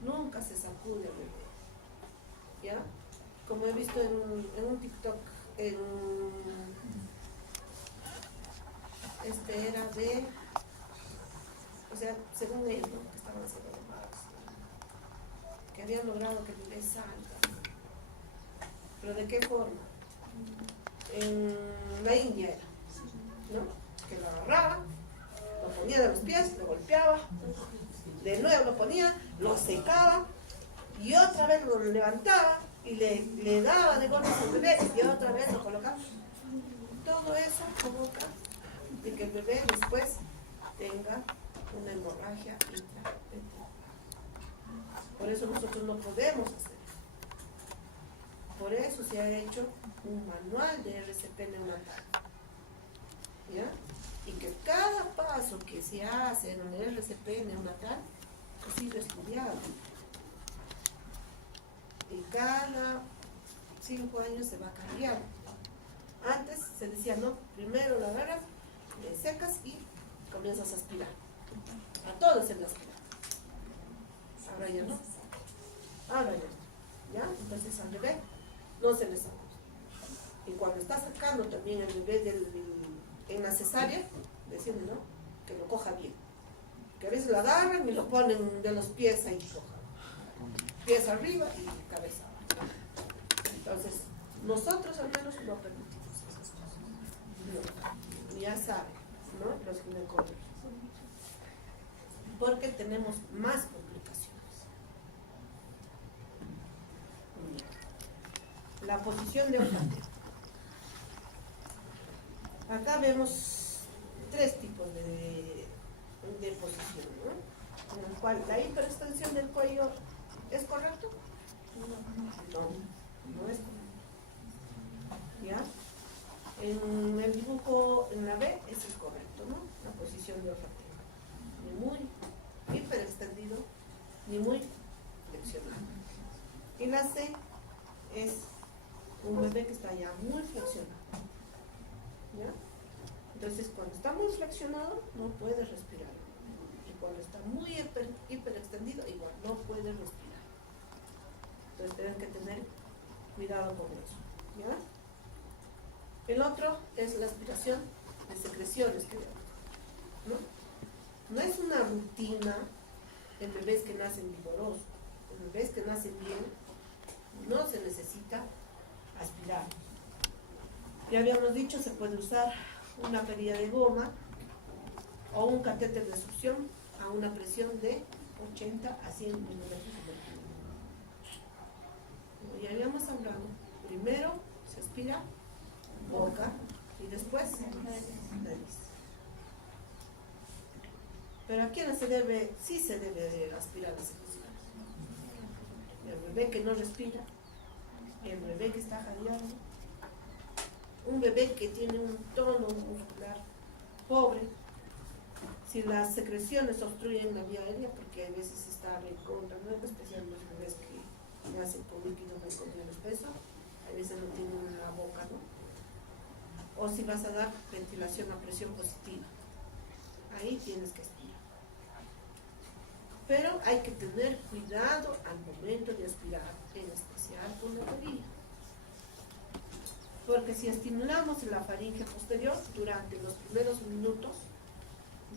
Nunca se sacude al bebé. ¿Ya? Como he visto en un TikTok, era de, o sea, según ellos, ¿no? Que estaban haciendo llamadas, que habían logrado que el bebé salga. ¿Pero de qué forma? En la India era, ¿no? Que lo agarraba, lo ponía de los pies, lo golpeaba, de nuevo lo ponía, lo secaba y otra vez lo levantaba y le daba de golpes al bebé y otra vez lo colocaba. Todo eso provoca de que el bebé después tenga una hemorragia intraventricular. Por eso nosotros no podemos hacer. Por eso se ha hecho un manual de RCP neonatal. ¿Ya? Y que cada paso que se hace en el RCP neonatal ha sido estudiado. Y cada 5 años se va cambiando. Antes se decía, no, primero la agarras, le secas y comienzas a aspirar. A todo se le aspira. Ahora ya no. Ahora ya no. ¿Ya? Entonces al bebé no se le saca. Y cuando está sacando también el bebé en la cesárea, decirle, ¿no? Que lo coja bien. Que a veces lo agarran y lo ponen de los pies ahí coja. Pies arriba y cabeza abajo. Entonces, nosotros al menos no permitimos esas cosas. No. Ya saben, ¿no? Los ginecólogos. Porque tenemos más complicaciones. La posición de olfateo. Acá vemos 3 tipos de posición, ¿no? En el cual la hiperextensión del cuello es correcto. No es correcto. ¿Ya? En el dibujo en la B es el correcto, ¿no? La posición de olfateo. Ni muy hiperextendido, ni muy flexionado. Y la C es un bebé que está ya muy flexionado. ¿Ya? Entonces, cuando está muy flexionado, no puede respirar. Y cuando está muy hiperextendido, igual, no puede respirar. Entonces, tienen que tener cuidado con eso. ¿Ya? El otro es la aspiración de secreciones, ¿no? No es una rutina en bebés que nacen vigorosos. En bebés que nacen bien, no se necesita aspirar. Ya habíamos dicho, se puede usar una perilla de goma o un catéter de succión a una presión de 80 a 100 milímetros de mercurio. Como ya habíamos hablado, primero se aspira boca y después nariz. Pero ¿a quién sí se debe aspirar las secreciones? El bebé que no respira, el bebé que está jadeando, un bebé que tiene un tono muscular pobre. Si las secreciones obstruyen la vía aérea, porque a veces está recontra, no es especial los bebés que nacen con líquido meconiano espeso, a veces no tienen la boca, ¿no? O si vas a dar ventilación a presión positiva, ahí tienes que aspirar. Pero hay que tener cuidado al momento de aspirar, en especial con la perilla. Porque si estimulamos la faringe posterior durante los primeros minutos,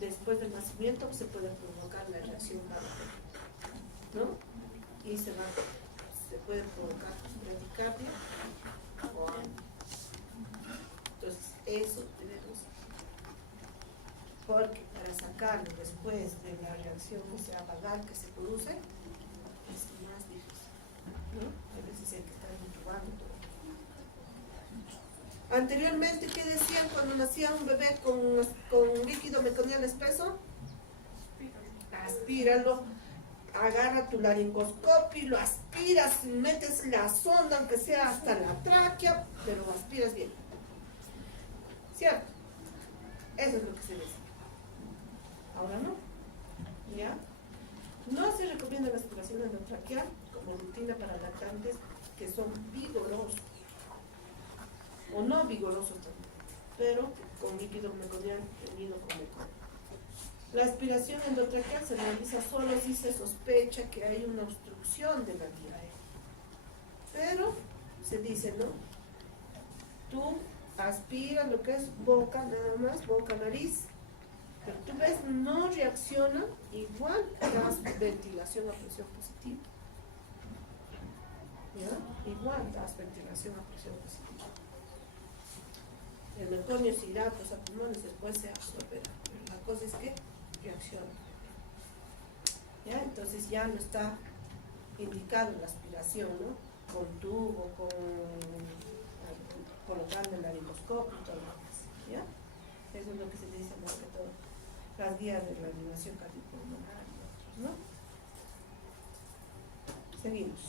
después del nacimiento se puede provocar la reacción cardíaca, ¿no? Y se puede provocar bradicardia o AMI. Entonces, eso tenemos, porque para sacarlo después de la reacción que sea vagal que se produce, es más difícil, ¿no? A veces hay que estar intubando todo. Anteriormente, ¿qué decían cuando nacía un bebé con líquido meconial espeso? Aspíralo, agarra tu laringoscopio, lo aspiras, metes la sonda, aunque sea hasta la tráquea, pero aspiras bien. ¿Cierto? Eso es lo que se dice. Ahora no. ¿Ya? No se recomienda la aspiración endotraqueal como rutina para lactantes que son vigorosos o no vigorosos también, pero con líquido meconial tenido con meconial. La aspiración endotraqueal se realiza solo si se sospecha que hay una obstrucción de la vía aérea. Pero se dice, ¿no? Tú aspiras lo que es boca, nada más, boca, nariz, pero tú ves, no reacciona, igual das ventilación a presión positiva. ¿Ya? Igual das ventilación a presión positiva. El meconio se irá a pulmones, después se absorberá. Pero la cosa es que reacciona. ¿Ya? Entonces ya no está indicado la aspiración, ¿no? Con tubo, colocando el laringoscopio y todo lo demás. ¿Ya? Eso es lo que se dice más que todo. Las guías de reanimación cardiopulmonar y otros, ¿no? Seguimos.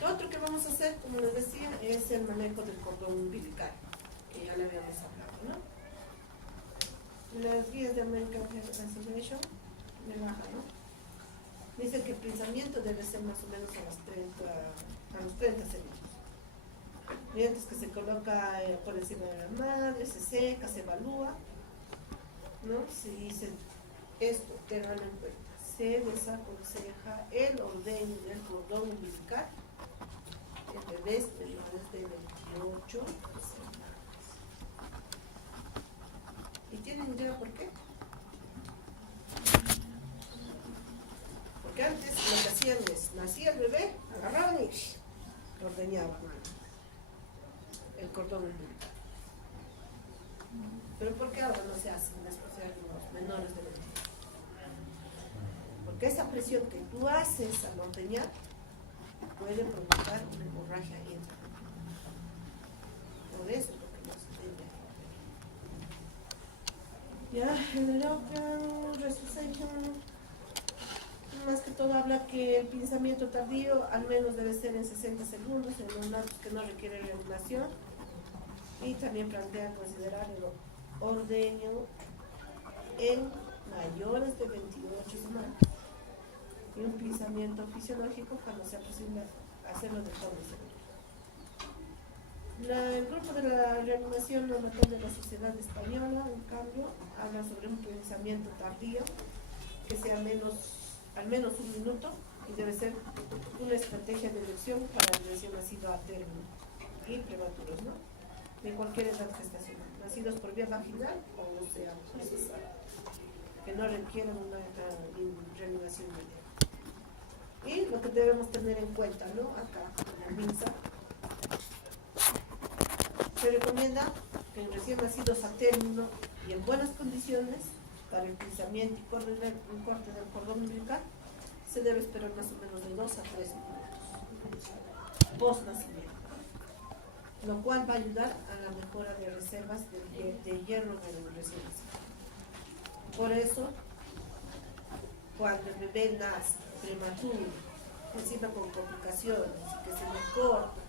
Lo otro que vamos a hacer, como les decía, es el manejo del cordón umbilical, que ya le habíamos hablado, ¿no? Las guías de American Heart Association me bajan, ¿no? Dice que el pensamiento debe ser más o menos a los 30 segundos. Mientras que se coloca por encima de la madre, se seca, se evalúa, ¿no? Se dice esto, tengan en cuenta, se desaconseja el ordeño del cordón umbilical en bebés menores de 28 semanas. ¿Y tienen idea por qué? Porque antes lo que hacían es, nacía el bebé, agarraban y ordeñaban el cordón umbilical. Pero ¿por qué ahora no se hace, en especial en los menores de 28? Porque esa presión que tú haces al ordeñar puede provocar una hemorragia intra. Por eso es lo que no se debe. Ya, el European Resuscitation más que todo habla que el pinzamiento tardío al menos debe ser en 60 segundos en los datos que no requiere reanimación, y también plantea considerar el ordeño en mayores de 28 semanas y un pinzamiento fisiológico cuando sea posible hacerlo de forma segura. El grupo de la reanimación neonatal de la Sociedad Española, en cambio, habla sobre un pinzamiento tardío que sea al menos un minuto, y debe ser una estrategia de elección para el recién nacido a término y prematuros, ¿no? De cualquier edad gestacional, nacidos por vía vaginal o sea cesárea, que no requieren una reanimación inmediata. Y lo que debemos tener en cuenta, ¿no? Acá en la MINSA se recomienda que en recién nacidos a término y en buenas condiciones para el pinzamiento y corte del cordón umbilical se debe esperar más o menos de 2 a 3 minutos post nacimiento, lo cual va a ayudar a la mejora de reservas de hierro del recién nacido. Por eso, cuando el bebé nace prematuro, encima con complicaciones, que se le corta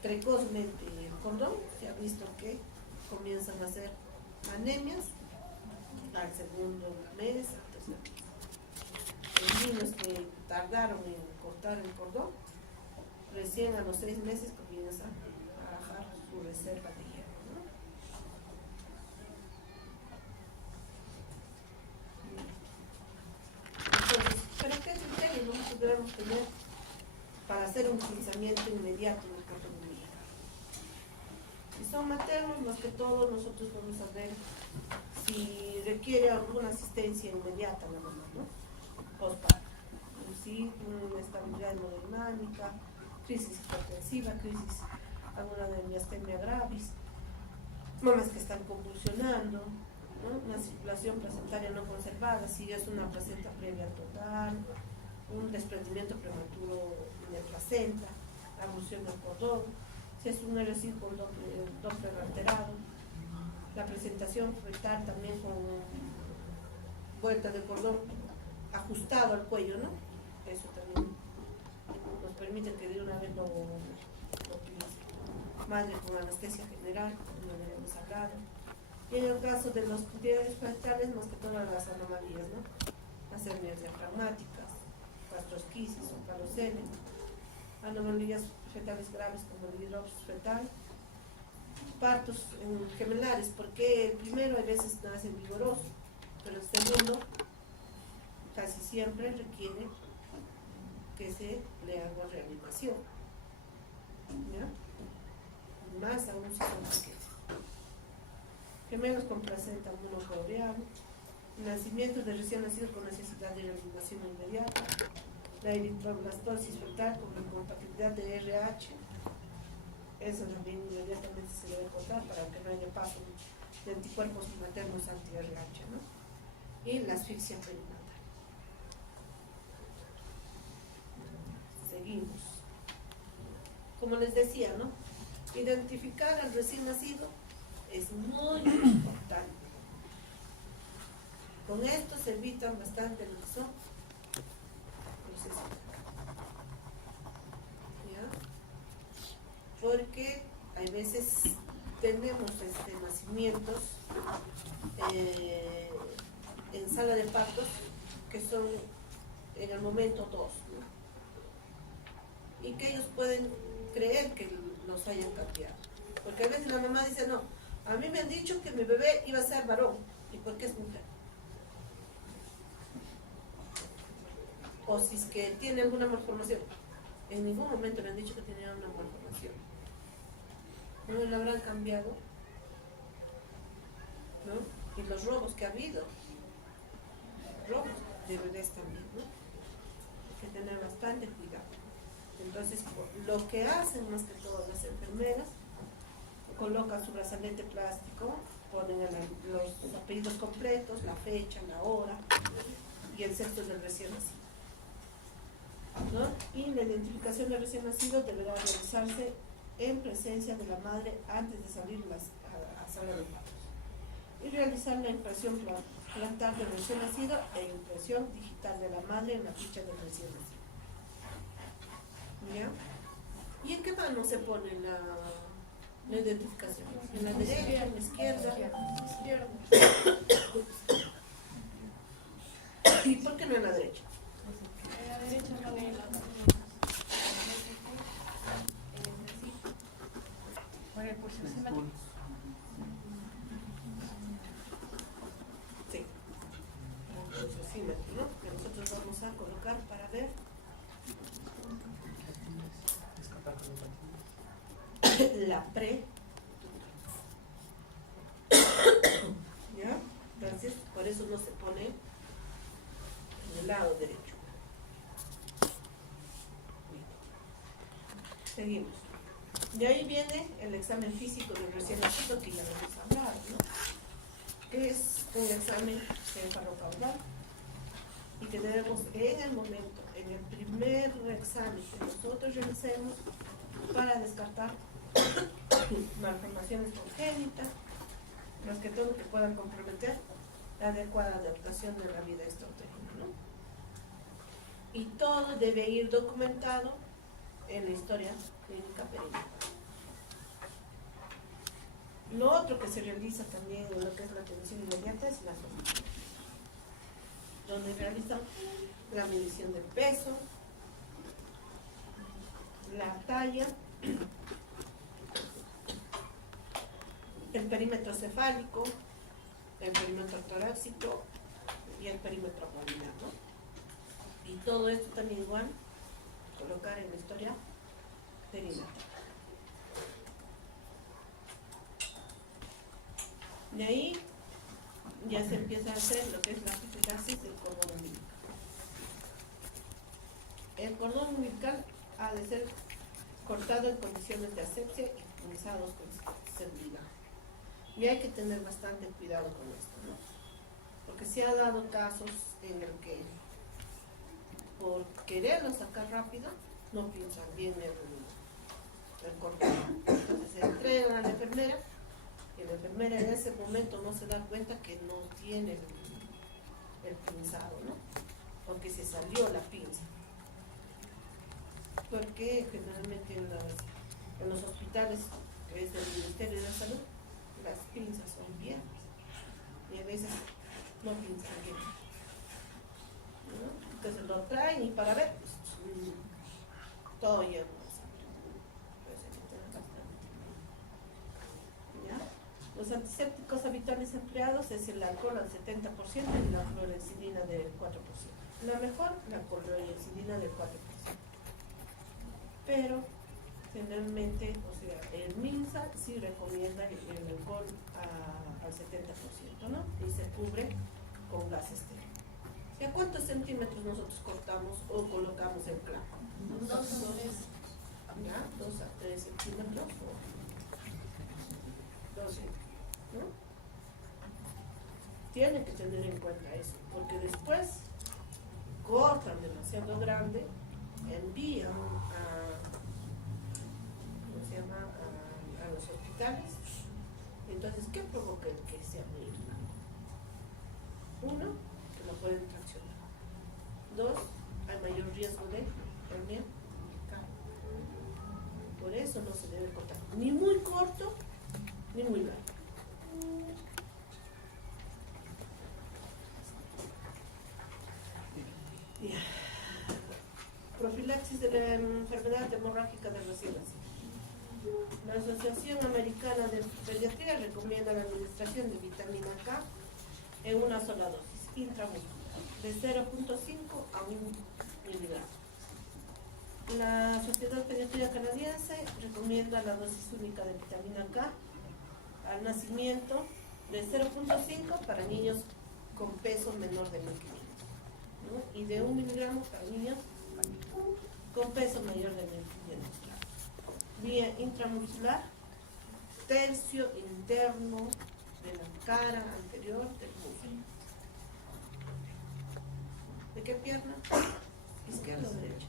precozmente el cordón, se ha visto que comienzan a hacer anemias al segundo mes, al tercer mes. Los niños que tardaron en cortar el cordón, recién a los 6 meses comienzan a bajar su reserva de hierro, ¿no? Entonces, ¿pero qué criterios nosotros debemos tener para hacer un pinzamiento inmediato del cordón umbilical? Si son maternos, más que todo nosotros vamos a ver si requiere alguna asistencia inmediata a la mamá, ¿no? Postparto. Sí, inestabilidad hemodinámica, crisis hipertensiva, crisis alguna de miastenia gravis, mamás que están convulsionando, ¿no? Una circulación placentaria no conservada, si es una placenta previa total, un desprendimiento prematuro de placenta, ablución del cordón, si es un R5 Doppler alterado, la presentación fetal también con vuelta de cordón ajustado al cuello, ¿no? Eso también nos permite que de una vez lo utilice. Madre con anestesia general, como ya hemos hablado. Y en el caso de los cuidados fetales, más que todas las anomalías, ¿no? Las hernias diafragmáticas, gastrosquisis o calocele, anomalías fetales graves como el hidropsis fetal, partos gemelares, porque el primero a veces nace vigoroso, pero el segundo casi siempre requiere que se le haga reanimación, ¿ya? Más aún si son pequeños. Gemelos con placenta monocoreal, nacimiento de recién nacidos con necesidad de reanimación inmediata, la eritroblastosis fetal con incompatibilidad de RH, eso también inmediatamente se debe cortar para que no haya paso de anticuerpos maternos anti-RH, ¿no? Y la asfixia perinatal. Seguimos. Como les decía, ¿no? Identificar al recién nacido es muy importante. Con esto se evitan bastante lo que son procesos. ¿Ya? Porque hay veces tenemos nacimientos en sala de partos que son en el momento 2, ¿no? Y que ellos pueden creer que los hayan cambiado, porque a veces la mamá dice, no, a mí me han dicho que mi bebé iba a ser varón, ¿y por qué es mujer? O si es que tiene alguna malformación, en ningún momento le han dicho que tenía una malformación, no le habrán cambiado, ¿no? Y los robos que ha habido, robos de bebés también, ¿no? Hay que tener bastante cuidado. Entonces, lo que hacen más que todo las enfermeras, colocan su brazalete plástico, ponen los apellidos completos, la fecha, la hora y el sexo del recién nacido, ¿no? Y la identificación del recién nacido deberá realizarse en presencia de la madre antes de salir a sala de partos. Y realizar la impresión plantar del recién nacido e impresión digital de la madre en la ficha del recién nacido. ¿Ya? ¿Y en qué mano se pone la identificación? ¿En la derecha, en la izquierda? Izquierda. ¿Y por qué no en la derecha? En la derecha pone la por el pulso simétrico. Sí. El pulsosímetro, ¿no? Que nosotros vamos a colocar para ver la pre. ¿Ya? Entonces, por eso no se pone en el lado derecho. Seguimos. De ahí viene el examen físico del recién nacido que ya lo hemos hablado, ¿no? Que es un examen cefalocaudal y que debemos en el momento, en el primer examen que nosotros realicemos para descartar malformaciones congénitas, más que todo que puedan comprometer la adecuada adaptación de la vida extrauterina, ¿no? Y todo debe ir documentado en la historia clínica perinatal. Lo otro que se realiza también en lo que es la atención inmediata es la sonografía, donde realizan la medición del peso, la talla, el perímetro cefálico, el perímetro torácico y el perímetro abdominal, ¿no? Y todo esto también igual colocar en la historia perinatal. De ahí ya se empieza a hacer lo que es la profilaxis del cordón umbilical. El cordón umbilical ha de ser cortado en condiciones de asepsia y punzados con seguridad. Y hay que tener bastante cuidado con esto, ¿no? Porque se ha dado casos en el que por quererlo sacar rápido no piensan bien el cordón. Entonces se entregan a la enfermera y la enfermera en ese momento no se da cuenta que no tiene el pinzado, ¿no? Porque se salió la pinza. Porque generalmente en los hospitales, que es del Ministerio de la Salud, las pinzas son viejas y a veces no pinzan bien, ¿no? Entonces lo traen y para ver, pues, todo lleno de sangre. Entonces hay que tener bastante. ¿Ya? Los antisépticos habituales empleados es el alcohol al 70% y la clorexidina del 4%. La mejor, la clorexidina del 4%. Pero generalmente, o sea, el MINSA sí recomienda el alcohol al 70%, ¿no? Y se cubre con gas estéril. ¿Y a cuántos centímetros nosotros cortamos o colocamos el clavo? 2 o 3. ¿Ya? 2 a 3 centímetros o 12, ¿no? Tienen que tener en cuenta eso, porque después cortan demasiado grande, envían a los hospitales. Entonces, ¿qué provoca el que sea muy grande? Uno, que no pueden traccionar. Dos, hay mayor riesgo de hernia. Por eso no se debe cortar ni muy corto ni muy largo. Yeah. Profilaxis de la enfermedad hemorrágica de recién nacido. La Asociación Americana de Pediatría recomienda la administración de vitamina K en una sola dosis, intramuscular, de 0.5 a 1 miligramo. La Sociedad Pediatría Canadiense recomienda la dosis única de vitamina K al nacimiento de 0.5 para niños con peso menor de 1500, ¿no? Y de 1 miligramo para niños con peso mayor de 1500. Vía intramuscular, tercio interno de la cara anterior del muslo. ¿De qué pierna? ¿Izquierda o derecha?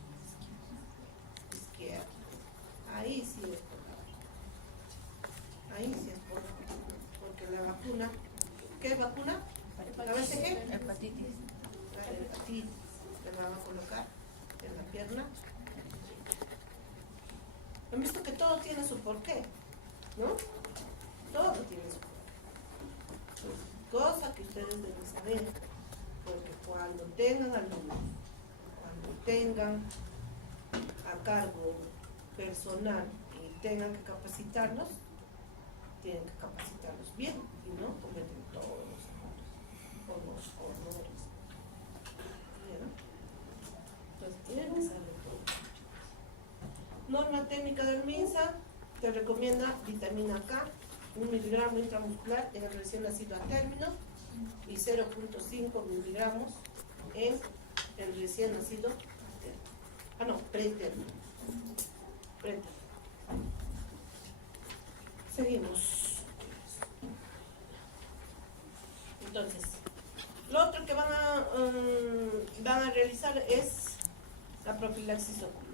Izquierda. Ahí sí es por la vacuna. Ahí sí es por la vacuna. Porque la vacuna, ¿qué vacuna? ¿La BCG? Hepatitis. La hepatitis. Le van a colocar en la pierna. Han visto que todo tiene su porqué, ¿no? Todo tiene su porqué. Pues, cosa que ustedes deben saber, porque cuando tengan alumnos, cuando tengan a cargo personal y tengan que capacitarlos, tienen que capacitarlos bien y no cometen todos los errores o los horrores. ¿Vieron? Entonces tienen que saber todo. Norma técnica del MINSA te recomienda vitamina K, 1 miligramo intramuscular en el recién nacido a término y 0.5 miligramos en el recién nacido a término. Ah, no, pretérmino. Seguimos. Entonces, lo otro que van a realizar es la profilaxis ocular.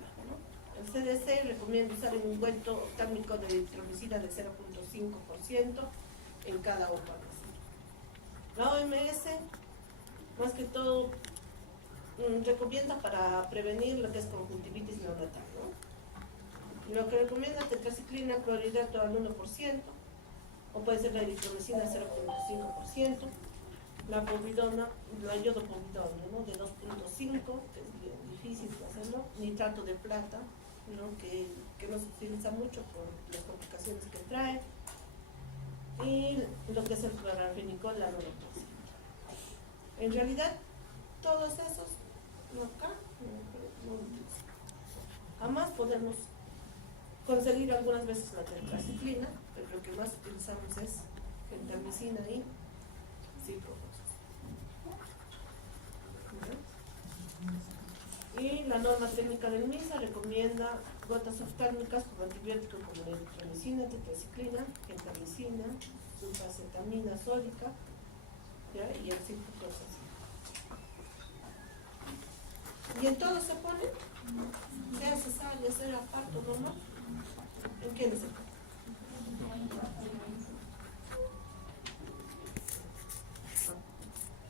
El CDC recomienda usar un ungüento oftálmico de eritromicina de 0.5% en cada ojo al nacer. La OMS, más que todo, recomienda para prevenir lo que es conjuntivitis neonatal, ¿no? Lo que recomienda es tetraciclina, clorhidrato al 1%, o puede ser la eritromicina al 0.5%, la povidona, la iodopovidona, ¿no? De 2.5, que es bien difícil de hacerlo, nitrato de plata, ¿no? que no se utiliza mucho por las complicaciones que trae, y lo que es el clorarfenicol, la 9%. En realidad, todos esos, no acá, no utilizamos. Además podemos conseguir algunas veces la tetraciclina, pero lo que más utilizamos es gentamicina y ciprofloxacin. Y la norma técnica del MISA recomienda gotas oftálmicas con antibióticos como la eritromicina, tetraciclina, gentamicina, sulfacetamina sódica, ¿ya? Y el ciprofloxacin. Y en todo se pone, sea cesárea, sea parto normal. ¿En quiénes se pone?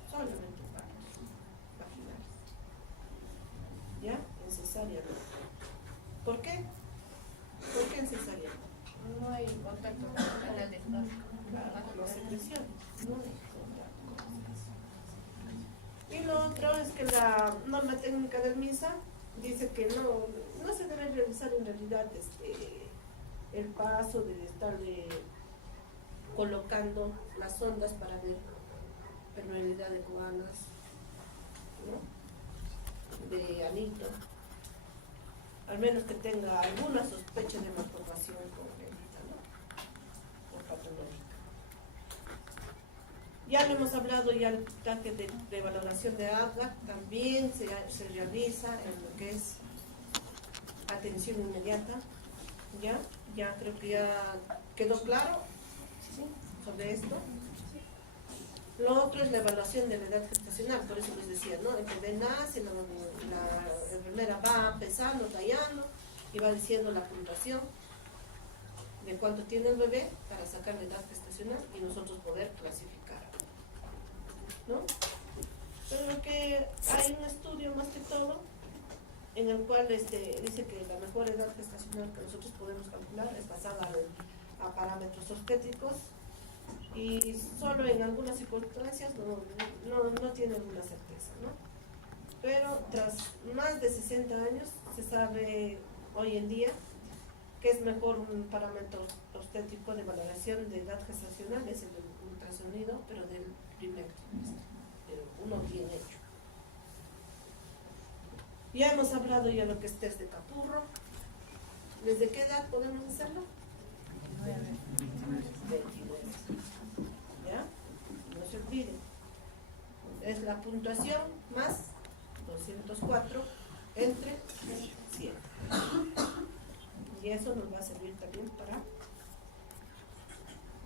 Solamente partos vaginales. ¿Ya? En cesárea no. ¿Por qué? ¿Por qué en cesárea no? No hay contacto con el canal de La secreción. No hay contacto con la secreción. Y lo otro es que la norma técnica del MISA dice que no se debe realizar en realidad el paso de estarle colocando las sondas para ver permeabilidad de cubanas, ¿no? De anito, al menos que tenga alguna sospecha de malformación congénita, ¿no? O patológica. Ya lo hemos hablado, ya el traje de valoración de AGA también se realiza en lo que es atención inmediata. Ya creo que ya quedó claro, ¿sí? Sobre esto. Lo otro es la evaluación de la edad gestacional, por eso les decía, ¿no? El bebé nace, la enfermera va pesando, tallando y va diciendo la puntuación de cuánto tiene el bebé para sacar la edad gestacional y nosotros poder clasificar, ¿no? Pero que hay un estudio más que todo en el cual dice que la mejor edad gestacional que nosotros podemos calcular es basada a parámetros obstétricos y solo en algunas circunstancias no tiene alguna certeza, ¿no? Pero tras más de 60 años se sabe hoy en día que es mejor un parámetro obstétrico de valoración de edad gestacional, es el ultrasonido, pero del primer trimestre, uno bien hecho. Ya hemos hablado ya lo que es test de Capurro. ¿Desde qué edad podemos hacerlo? 29. ¿Ya? No se olviden. Es la puntuación más 204 entre 100. Y eso nos va a servir también para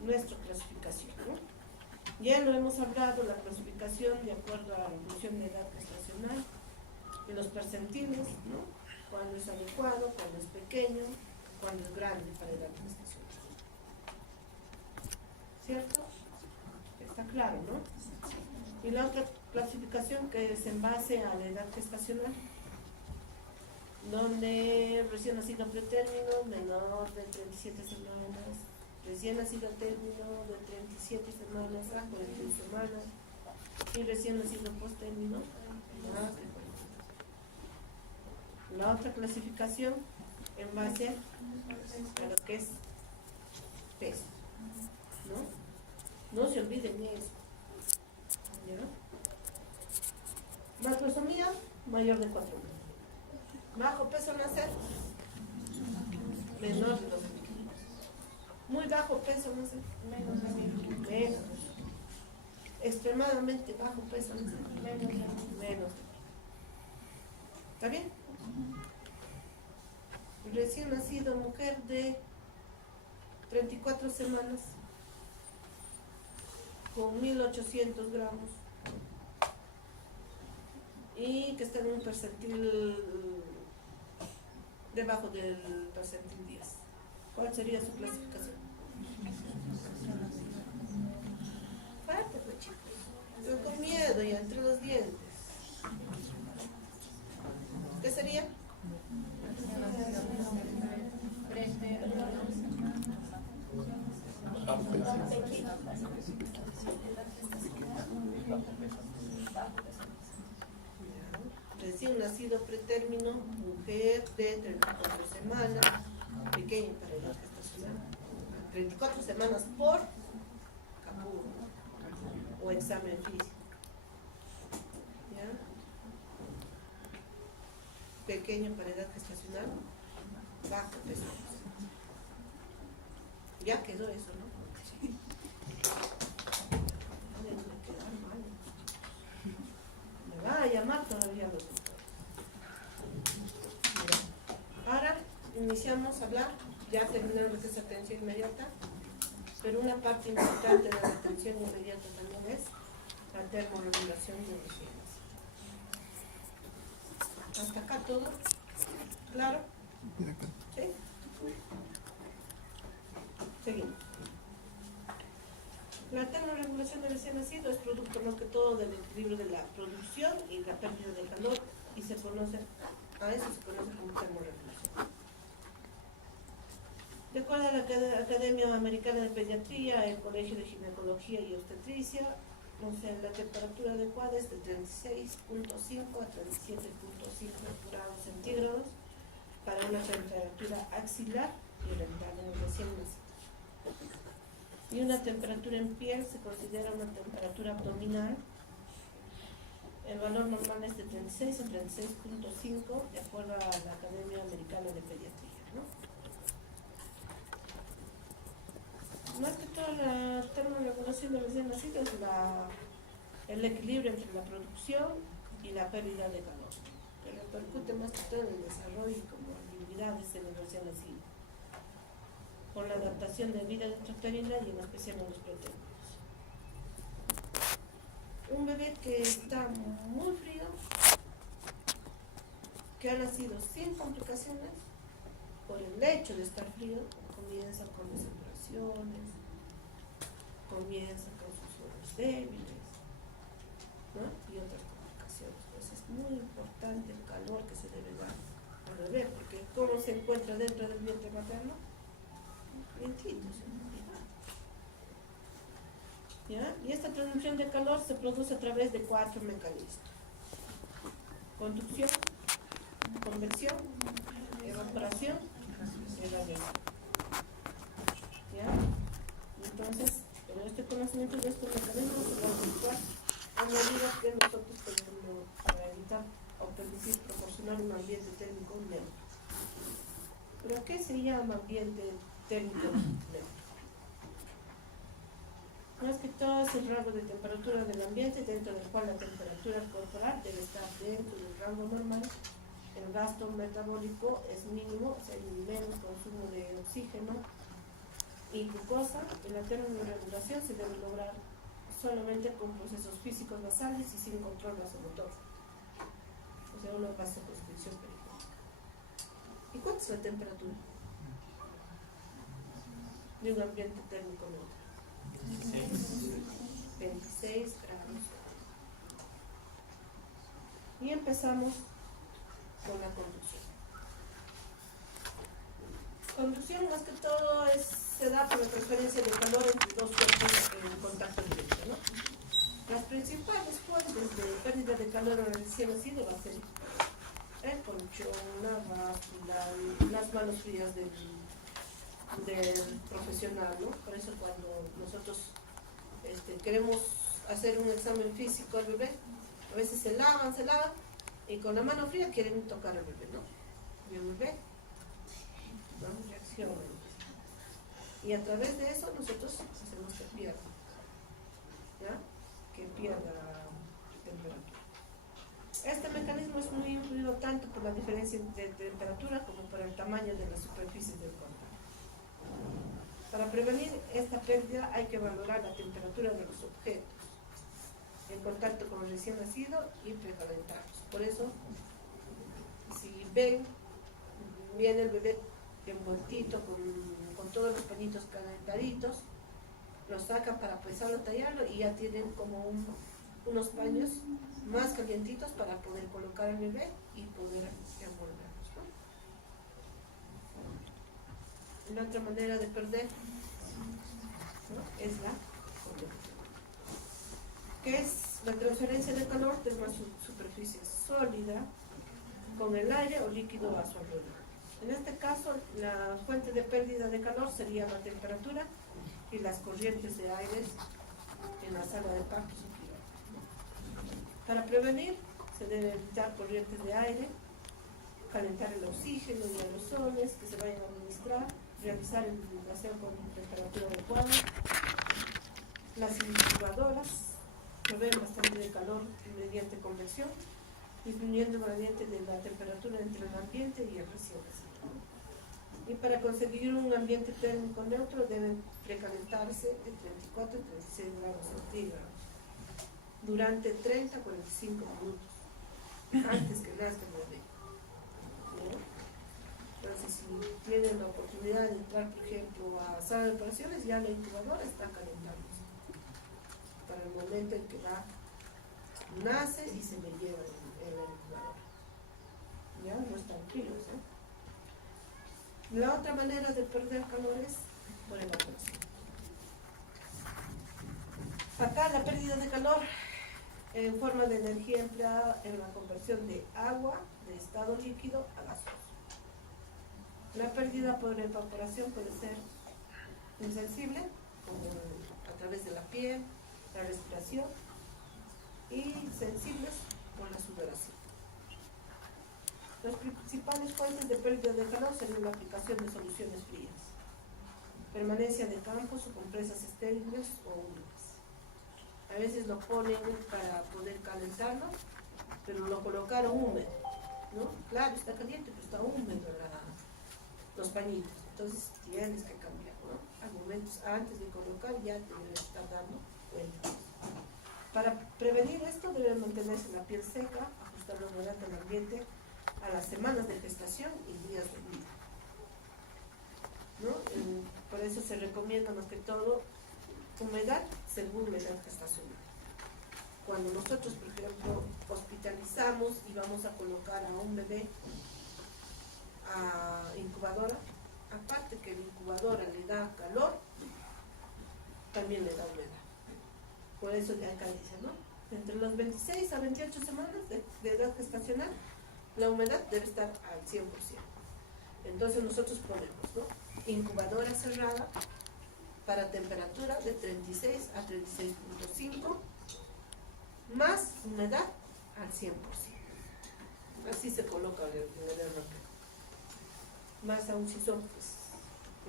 nuestra clasificación, ¿no? Ya lo hemos hablado, la clasificación de acuerdo a la función de edad gestacional, de los percentiles, ¿no? Cuando es adecuado, cuando es pequeño, cuando es grande para edad gestacional. ¿Cierto? Está claro, ¿no? Y la otra clasificación que es en base a la edad gestacional, donde recién nacido pretérmino, menor de 37 semanas, recién nacido término de 37 semanas a 41 semanas, y recién nacido posttérmino, más de 40. La otra clasificación en base a lo que es peso, ¿no? No se olviden de eso. ¿Ya? Macrosomía mayor de 4 meses. Bajo peso al nacer, menor de 2 kilos. Muy bajo peso al nacer, menos. Extremadamente bajo peso al nacer, menos. ¿Está bien? Recién nacido, mujer de 34 semanas, con 1800 gramos, y que está en un percentil debajo del percentil 10. ¿Cuál sería su clasificación? Fuerte, pues, chicos. Con miedo ya entre los dientes. ¿Qué sería? Recién nacido pretérmino, mujer de 34 semanas, pequeño para edad gestacional, 34 semanas por Capurro o examen físico. ¿Ya? Pequeño para edad gestacional, bajo peso. Ya quedó eso, ¿no? ya lo tengo. Ahora iniciamos a hablar, ya terminamos lo que es atención inmediata, pero una parte importante de la atención inmediata también es la termorregulación de los genes. Hasta acá todo, ¿claro? ¿Sí? Seguimos. La termorregulación del recién nacido es producto más que todo del equilibrio de la producción y la pérdida de calor, y a eso se conoce como termorregulación. De acuerdo a la Academia Americana de Pediatría, el Colegio de Ginecología y Obstetricia, la temperatura adecuada es de 36.5 a 37.5 grados centígrados para una temperatura axilar y rental en el recién nacido. Y una temperatura en piel se considera una temperatura abdominal. El valor normal es de 36 a 36.5 de acuerdo a la Academia Americana de Pediatría, ¿no? Más que todo, la termorregulación del recién nacido es el equilibrio entre la producción y la pérdida de calor, que repercute más que todo en el desarrollo y como habilidades en el recién nacido, por la adaptación de vida intrauterina y en especial en los pretéritos. Un bebé que está muy frío, que ha nacido sin complicaciones, por el hecho de estar frío, comienza con desesperaciones, comienza con sus sueños débiles, ¿no? Y otras complicaciones. Pues es muy importante el calor que se debe dar al bebé, porque ¿cómo se encuentra dentro del vientre materno? Calientitos, ¿ya? Y esta transmisión de calor se produce a través de 4 mecanismos: conducción, convección, evaporación y radiación. ¿Ya? Entonces, con este conocimiento de estos mecanismos se va a efectuar a medida que nosotros tenemos para evitar o permitir proporcionar un ambiente térmico neutro. ¿Pero qué se llama ambiente térmico neutro? Más que todo es el rango de temperatura del ambiente dentro del cual la temperatura corporal debe estar dentro del rango normal. El gasto metabólico es mínimo, o sea, hay menos consumo de oxígeno y glucosa. En la termorregulación se debe lograr solamente con procesos físicos basales y sin control vasomotor, o sea, una vasoconstricción periférica. ¿Y cuánto es la temperatura de un ambiente térmico neutro? 26 grados. Y empezamos con la conducción. Conducción más que todo se da por la transferencia de calor entre dos cuerpos en contacto directo, ¿no? Las principales fuentes de pérdida de calor en el recién nacido va a ser el colchón, la báscula, las manos frías del profesional, ¿no? Por eso cuando nosotros queremos hacer un examen físico al bebé, a veces se lavan y con la mano fría quieren tocar al bebé, ¿no? Y el bebé no reacciona. Y a través de eso nosotros hacemos que pierda, ¿ya? Que pierda temperatura. Este mecanismo es muy influido tanto por la diferencia de temperatura como por el tamaño de la superficie del contacto. Para prevenir esta pérdida hay que valorar la temperatura de los objetos en contacto con el recién nacido y precalentarlos. Por eso, si ven, viene el bebé envueltito con todos los pañitos calentaditos, lo sacan para pesarlo, tallarlo y ya tienen como unos paños más calientitos para poder colocar al bebé y poder envolverlos, ¿no? La otra manera de perder, ¿no? Es la convección, que es la transferencia de calor de una superficie sólida con el aire o líquido a su alrededor. En este caso, la fuente de pérdida de calor sería la temperatura y las corrientes de aire en la sala de partos o quirófano. Para prevenir, se debe evitar corrientes de aire, calentar el oxígeno y aerosoles que se vayan a administrar, realizar el gaseo con temperatura adecuada. Las incubadoras proveen bastante de calor mediante convección disminuyendo el gradiente de la temperatura entre el ambiente y el recién nacido. Y para conseguir un ambiente térmico neutro deben precalentarse de 34 a 36 grados centígrados durante 30 a 45 minutos antes que nazca el bebé. ¿No? Entonces, si tienen la oportunidad de entrar, por ejemplo, a sala de operaciones, ya la incubadora está calentándose para el momento en que nace y se le lleva en la incubadora. Ya, no están tranquilos, ¿eh? La otra manera de perder calor es por evaporación. Acá la pérdida de calor en forma de energía empleada en la conversión de agua de estado líquido a gaseoso. La pérdida por evaporación puede ser insensible, como a través de la piel, la respiración, y sensibles por la sudoración. Las principales fuentes de pérdida de calor serían la aplicación de soluciones frías, permanencia de campos o compresas estériles o húmedas. A veces lo ponen para poder calentarlo, pero lo colocaron húmedo, ¿no? Claro, está caliente, pero está húmedo los pañitos, entonces tienes que cambiar, ¿no? Al momento, antes de colocar, ya te debes estar dando cuenta. Para prevenir esto, debe mantenerse la piel seca, ajustar la humedad del ambiente a las semanas de gestación y días de vida, ¿no? Por eso se recomienda más que todo humedad según la edad gestacional. Cuando nosotros, por ejemplo, hospitalizamos y vamos a colocar a un bebé a incubadora, aparte que la incubadora le da calor, también le da humedad. Por eso de acá dice, ¿no? Entre los 26 a 28 semanas de edad gestacional, la humedad debe estar al 100%. Entonces nosotros ponemos, ¿no? Incubadora cerrada para temperatura de 36 a 36.5 más humedad al 100%. Así se coloca el bebé rápido. Más aún si son pues,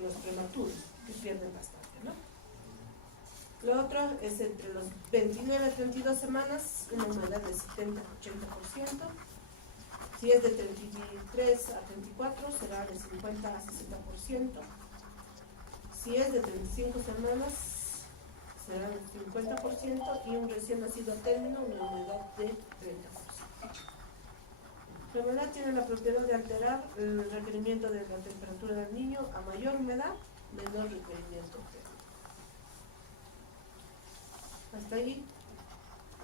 los prematuros, que pierden bastante, ¿no? Lo otro es entre los 29 a 32 semanas, una humedad de 70 a 80%. Si es de 33 a 34, será de 50 a 60%. Si es de 35 semanas, será del 50%. Y un recién nacido a término, una humedad de 30%. La humedad tiene la propiedad de alterar el requerimiento de la temperatura del niño. A mayor humedad, menor requerimiento térmico. ¿Hasta ahí?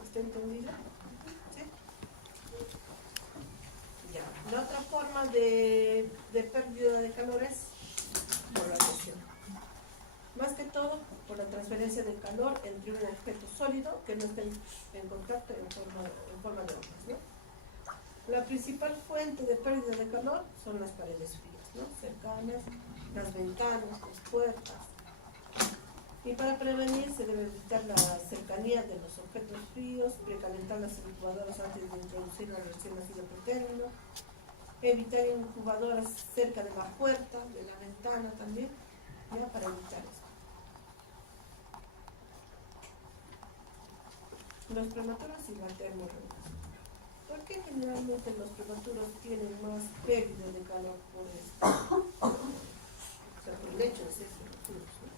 ¿Está entendido? ¿Sí? Ya. La otra forma de pérdida de calor es por radiación. Más que todo, por la transferencia de calor entre un objeto sólido que no esté en contacto en forma de ondas, ¿no? La principal fuente de pérdida de calor son las paredes frías, ¿no? Cercanas, las ventanas, las puertas. Y para prevenir se debe evitar la cercanía de los objetos fríos, precalentar las incubadoras antes de introducir al recién nacido por término, evitar incubadoras cerca de la puerta, de la ventana también, ¿ya? Para evitar esto. Los prematuros y la termorregulación. ¿Por qué generalmente los prematuros tienen más pérdida de calor por esto? O sea, por el hecho de ser prematuros, ¿no?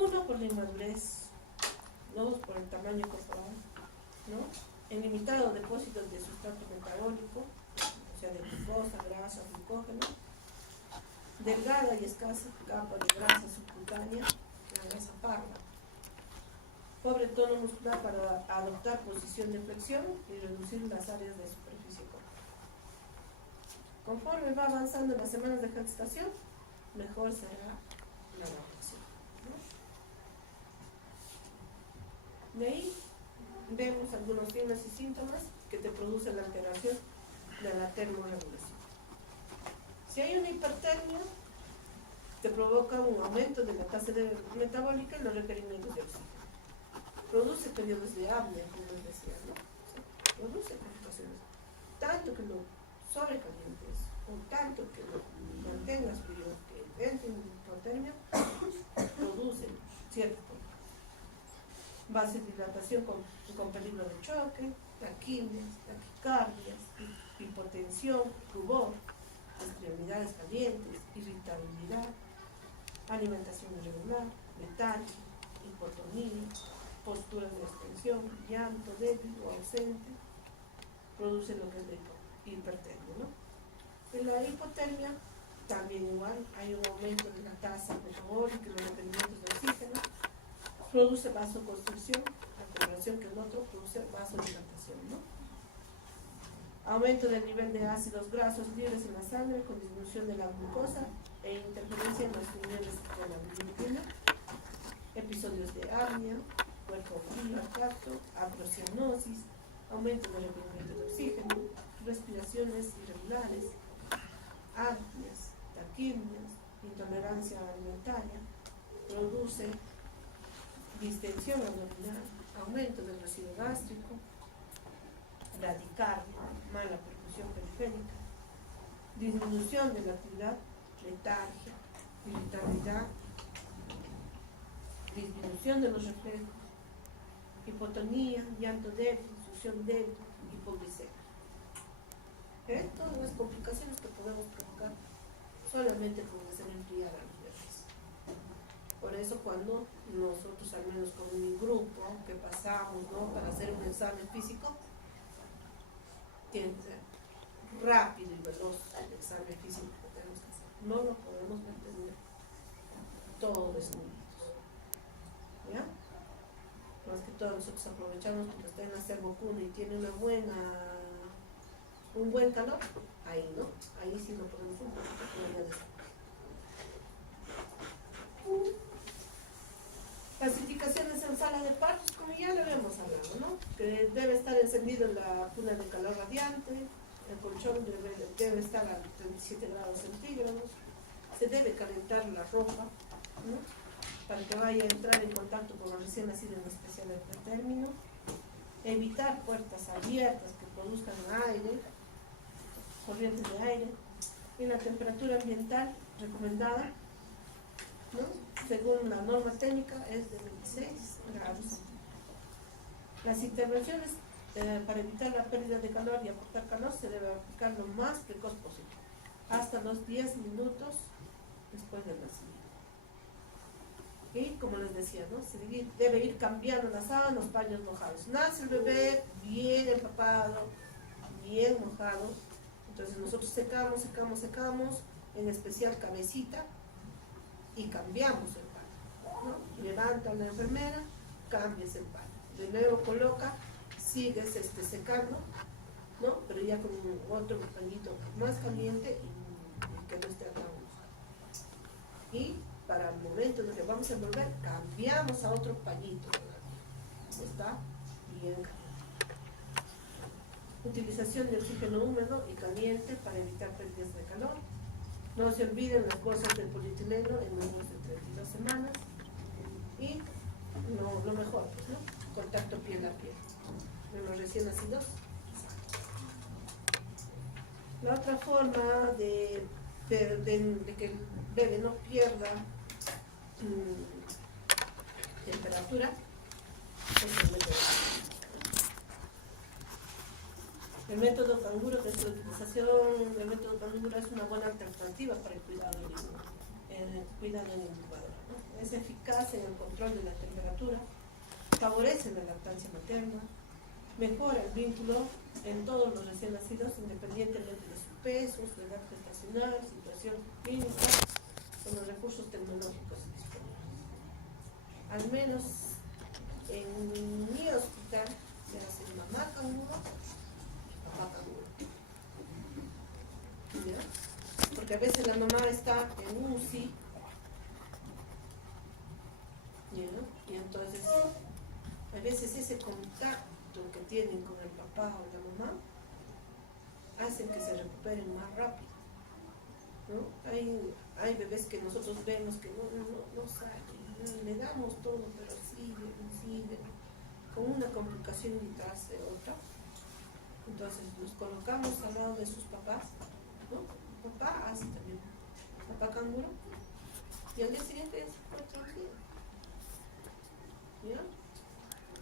Uno, por la inmadurez. Dos, por el tamaño corporal, ¿no? El limitado depósito de sustrato metabólico, o sea, de glucosa, grasa, glucógeno. Delgada y escasa capa de grasa subcutánea, la grasa parda. Pobre tono muscular para adoptar posición de flexión y reducir las áreas de superficie corporal. Conforme va avanzando en las semanas de gestación, mejor será la adaptación, ¿no? De ahí vemos algunos signos y síntomas que te producen la alteración de la termorregulación. Si hay una hipertermia, te provoca un aumento de la tasa metabólica y los requerimientos de oxígeno. Produce periodos de apnea, como les decía, ¿no? O sea, produce complicaciones. Tanto que lo sobrecalientes o tanto que lo mantengas frío, que entre en hipotermia, produce ciertos problemas. Vasodilatación con peligro de choque, taquimias, taquicardias, hipotensión, rubor, extremidades calientes, irritabilidad, alimentación irregular, letargia, hipotonía, posturas de extensión, llanto débil o ausente, produce lo que es la hipertermia, ¿no? En la hipotermia también igual hay un aumento de la tasa metabólica y los requerimientos de oxígeno, produce vasoconstricción, a comparación que el otro produce vasodilatación, ¿no? Aumento del nivel de ácidos grasos libres en la sangre con disminución de la glucosa e interferencia en los niveles de la glicosilina, episodios de apnea, cuerpo frío al tacto, aprocianosis, aumento del requerimiento de oxígeno, respiraciones irregulares, apneas, taquimias, intolerancia alimentaria, produce distensión abdominal, aumento del residuo gástrico, bradicardia, mala perfusión periférica, disminución de la actividad, letargia, irritabilidad, disminución de los reflejos, hipotonía, llanto débil, succión débil, hipoglicemia. Todas las complicaciones que podemos provocar solamente con hacer enfriar a los bebés. Por eso cuando nosotros, al menos con mi grupo, que pasamos, ¿no?, para hacer un examen físico, tiene que ser rápido y veloz el examen físico que tenemos que hacer. No lo podemos mantener todos desnudos. ¿Ya? Más que todo nosotros aprovechamos cuando está en la servocuna y tiene un buen calor, ahí, ¿no? Ahí sí lo podemos un poquito poner después. Clasificaciones en sala de partos, como ya lo habíamos hablado, ¿no? Que debe estar encendido en la cuna de calor radiante, el colchón debe estar a 37 grados centígrados, se debe calentar la ropa, ¿no?, para que vaya a entrar en contacto con el recién nacido, en especial el término, evitar puertas abiertas que produzcan aire, corrientes de aire, y la temperatura ambiental recomendada, ¿no?, según la norma técnica, es de 26 grados. Las intervenciones para evitar la pérdida de calor y aportar calor se debe aplicar lo más precoz posible, hasta los 10 minutos después del nacimiento. Y como les decía, ¿no?, se debe ir cambiando la sábana, los paños mojados. Nace el bebé bien empapado, bien mojado, entonces nosotros secamos, en especial cabecita, y cambiamos el paño, ¿no? Levanta la enfermera, cambias el paño, de nuevo coloca, sigues secando, ¿no?, pero ya con otro pañito más caliente y que no esté tan mojado. Y para el momento en que vamos a envolver, cambiamos a otro pañito, está bien caliente. Utilización de oxígeno húmedo y caliente para evitar pérdidas de calor. No se olviden las bolsas del polietileno en menores de 32 semanas. Y lo mejor, pues, ¿no?, contacto piel a piel de los recién nacidos. La otra forma de que el bebé no pierda temperatura es el método. El método canguro, que es la utilización del método canguro, es una buena alternativa para el cuidado en incubadora, ¿no? Es eficaz en el control de la temperatura, favorece la lactancia materna, mejora el vínculo en todos los recién nacidos, independientemente de su peso, su edad gestacional, situación clínica, con los recursos tecnológicos disponibles. Al menos en mi hospital se hace mamá canguro y papá canguro. ¿Ya? Porque a veces la mamá está en UCI, ¿ya?, y entonces a veces ese contacto que tienen con el papá o la mamá hacen que se recuperen más rápido, ¿no? Hay bebés que nosotros vemos que no salen, le damos todo, pero siguen, con una complicación y tras otra. Entonces los colocamos al lado de sus papás, ¿no? Papá hace también, papá canguro, y al día siguiente se encuentran bien, ¿ya?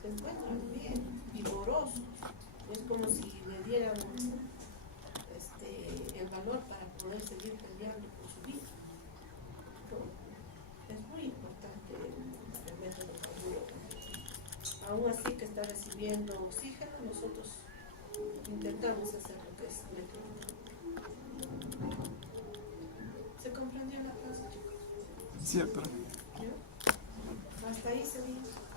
Se encuentran bien, vigorosos, Es como si le dieran el valor para poder seguir peleando por su vida, ¿no? Es muy importante el método canguro. Aún así que está recibiendo oxígeno, nosotros intentamos hacer lo que es el método. ¿Se comprendió la frase, chicos? Cierto. ¿Ya? Hasta ahí sería.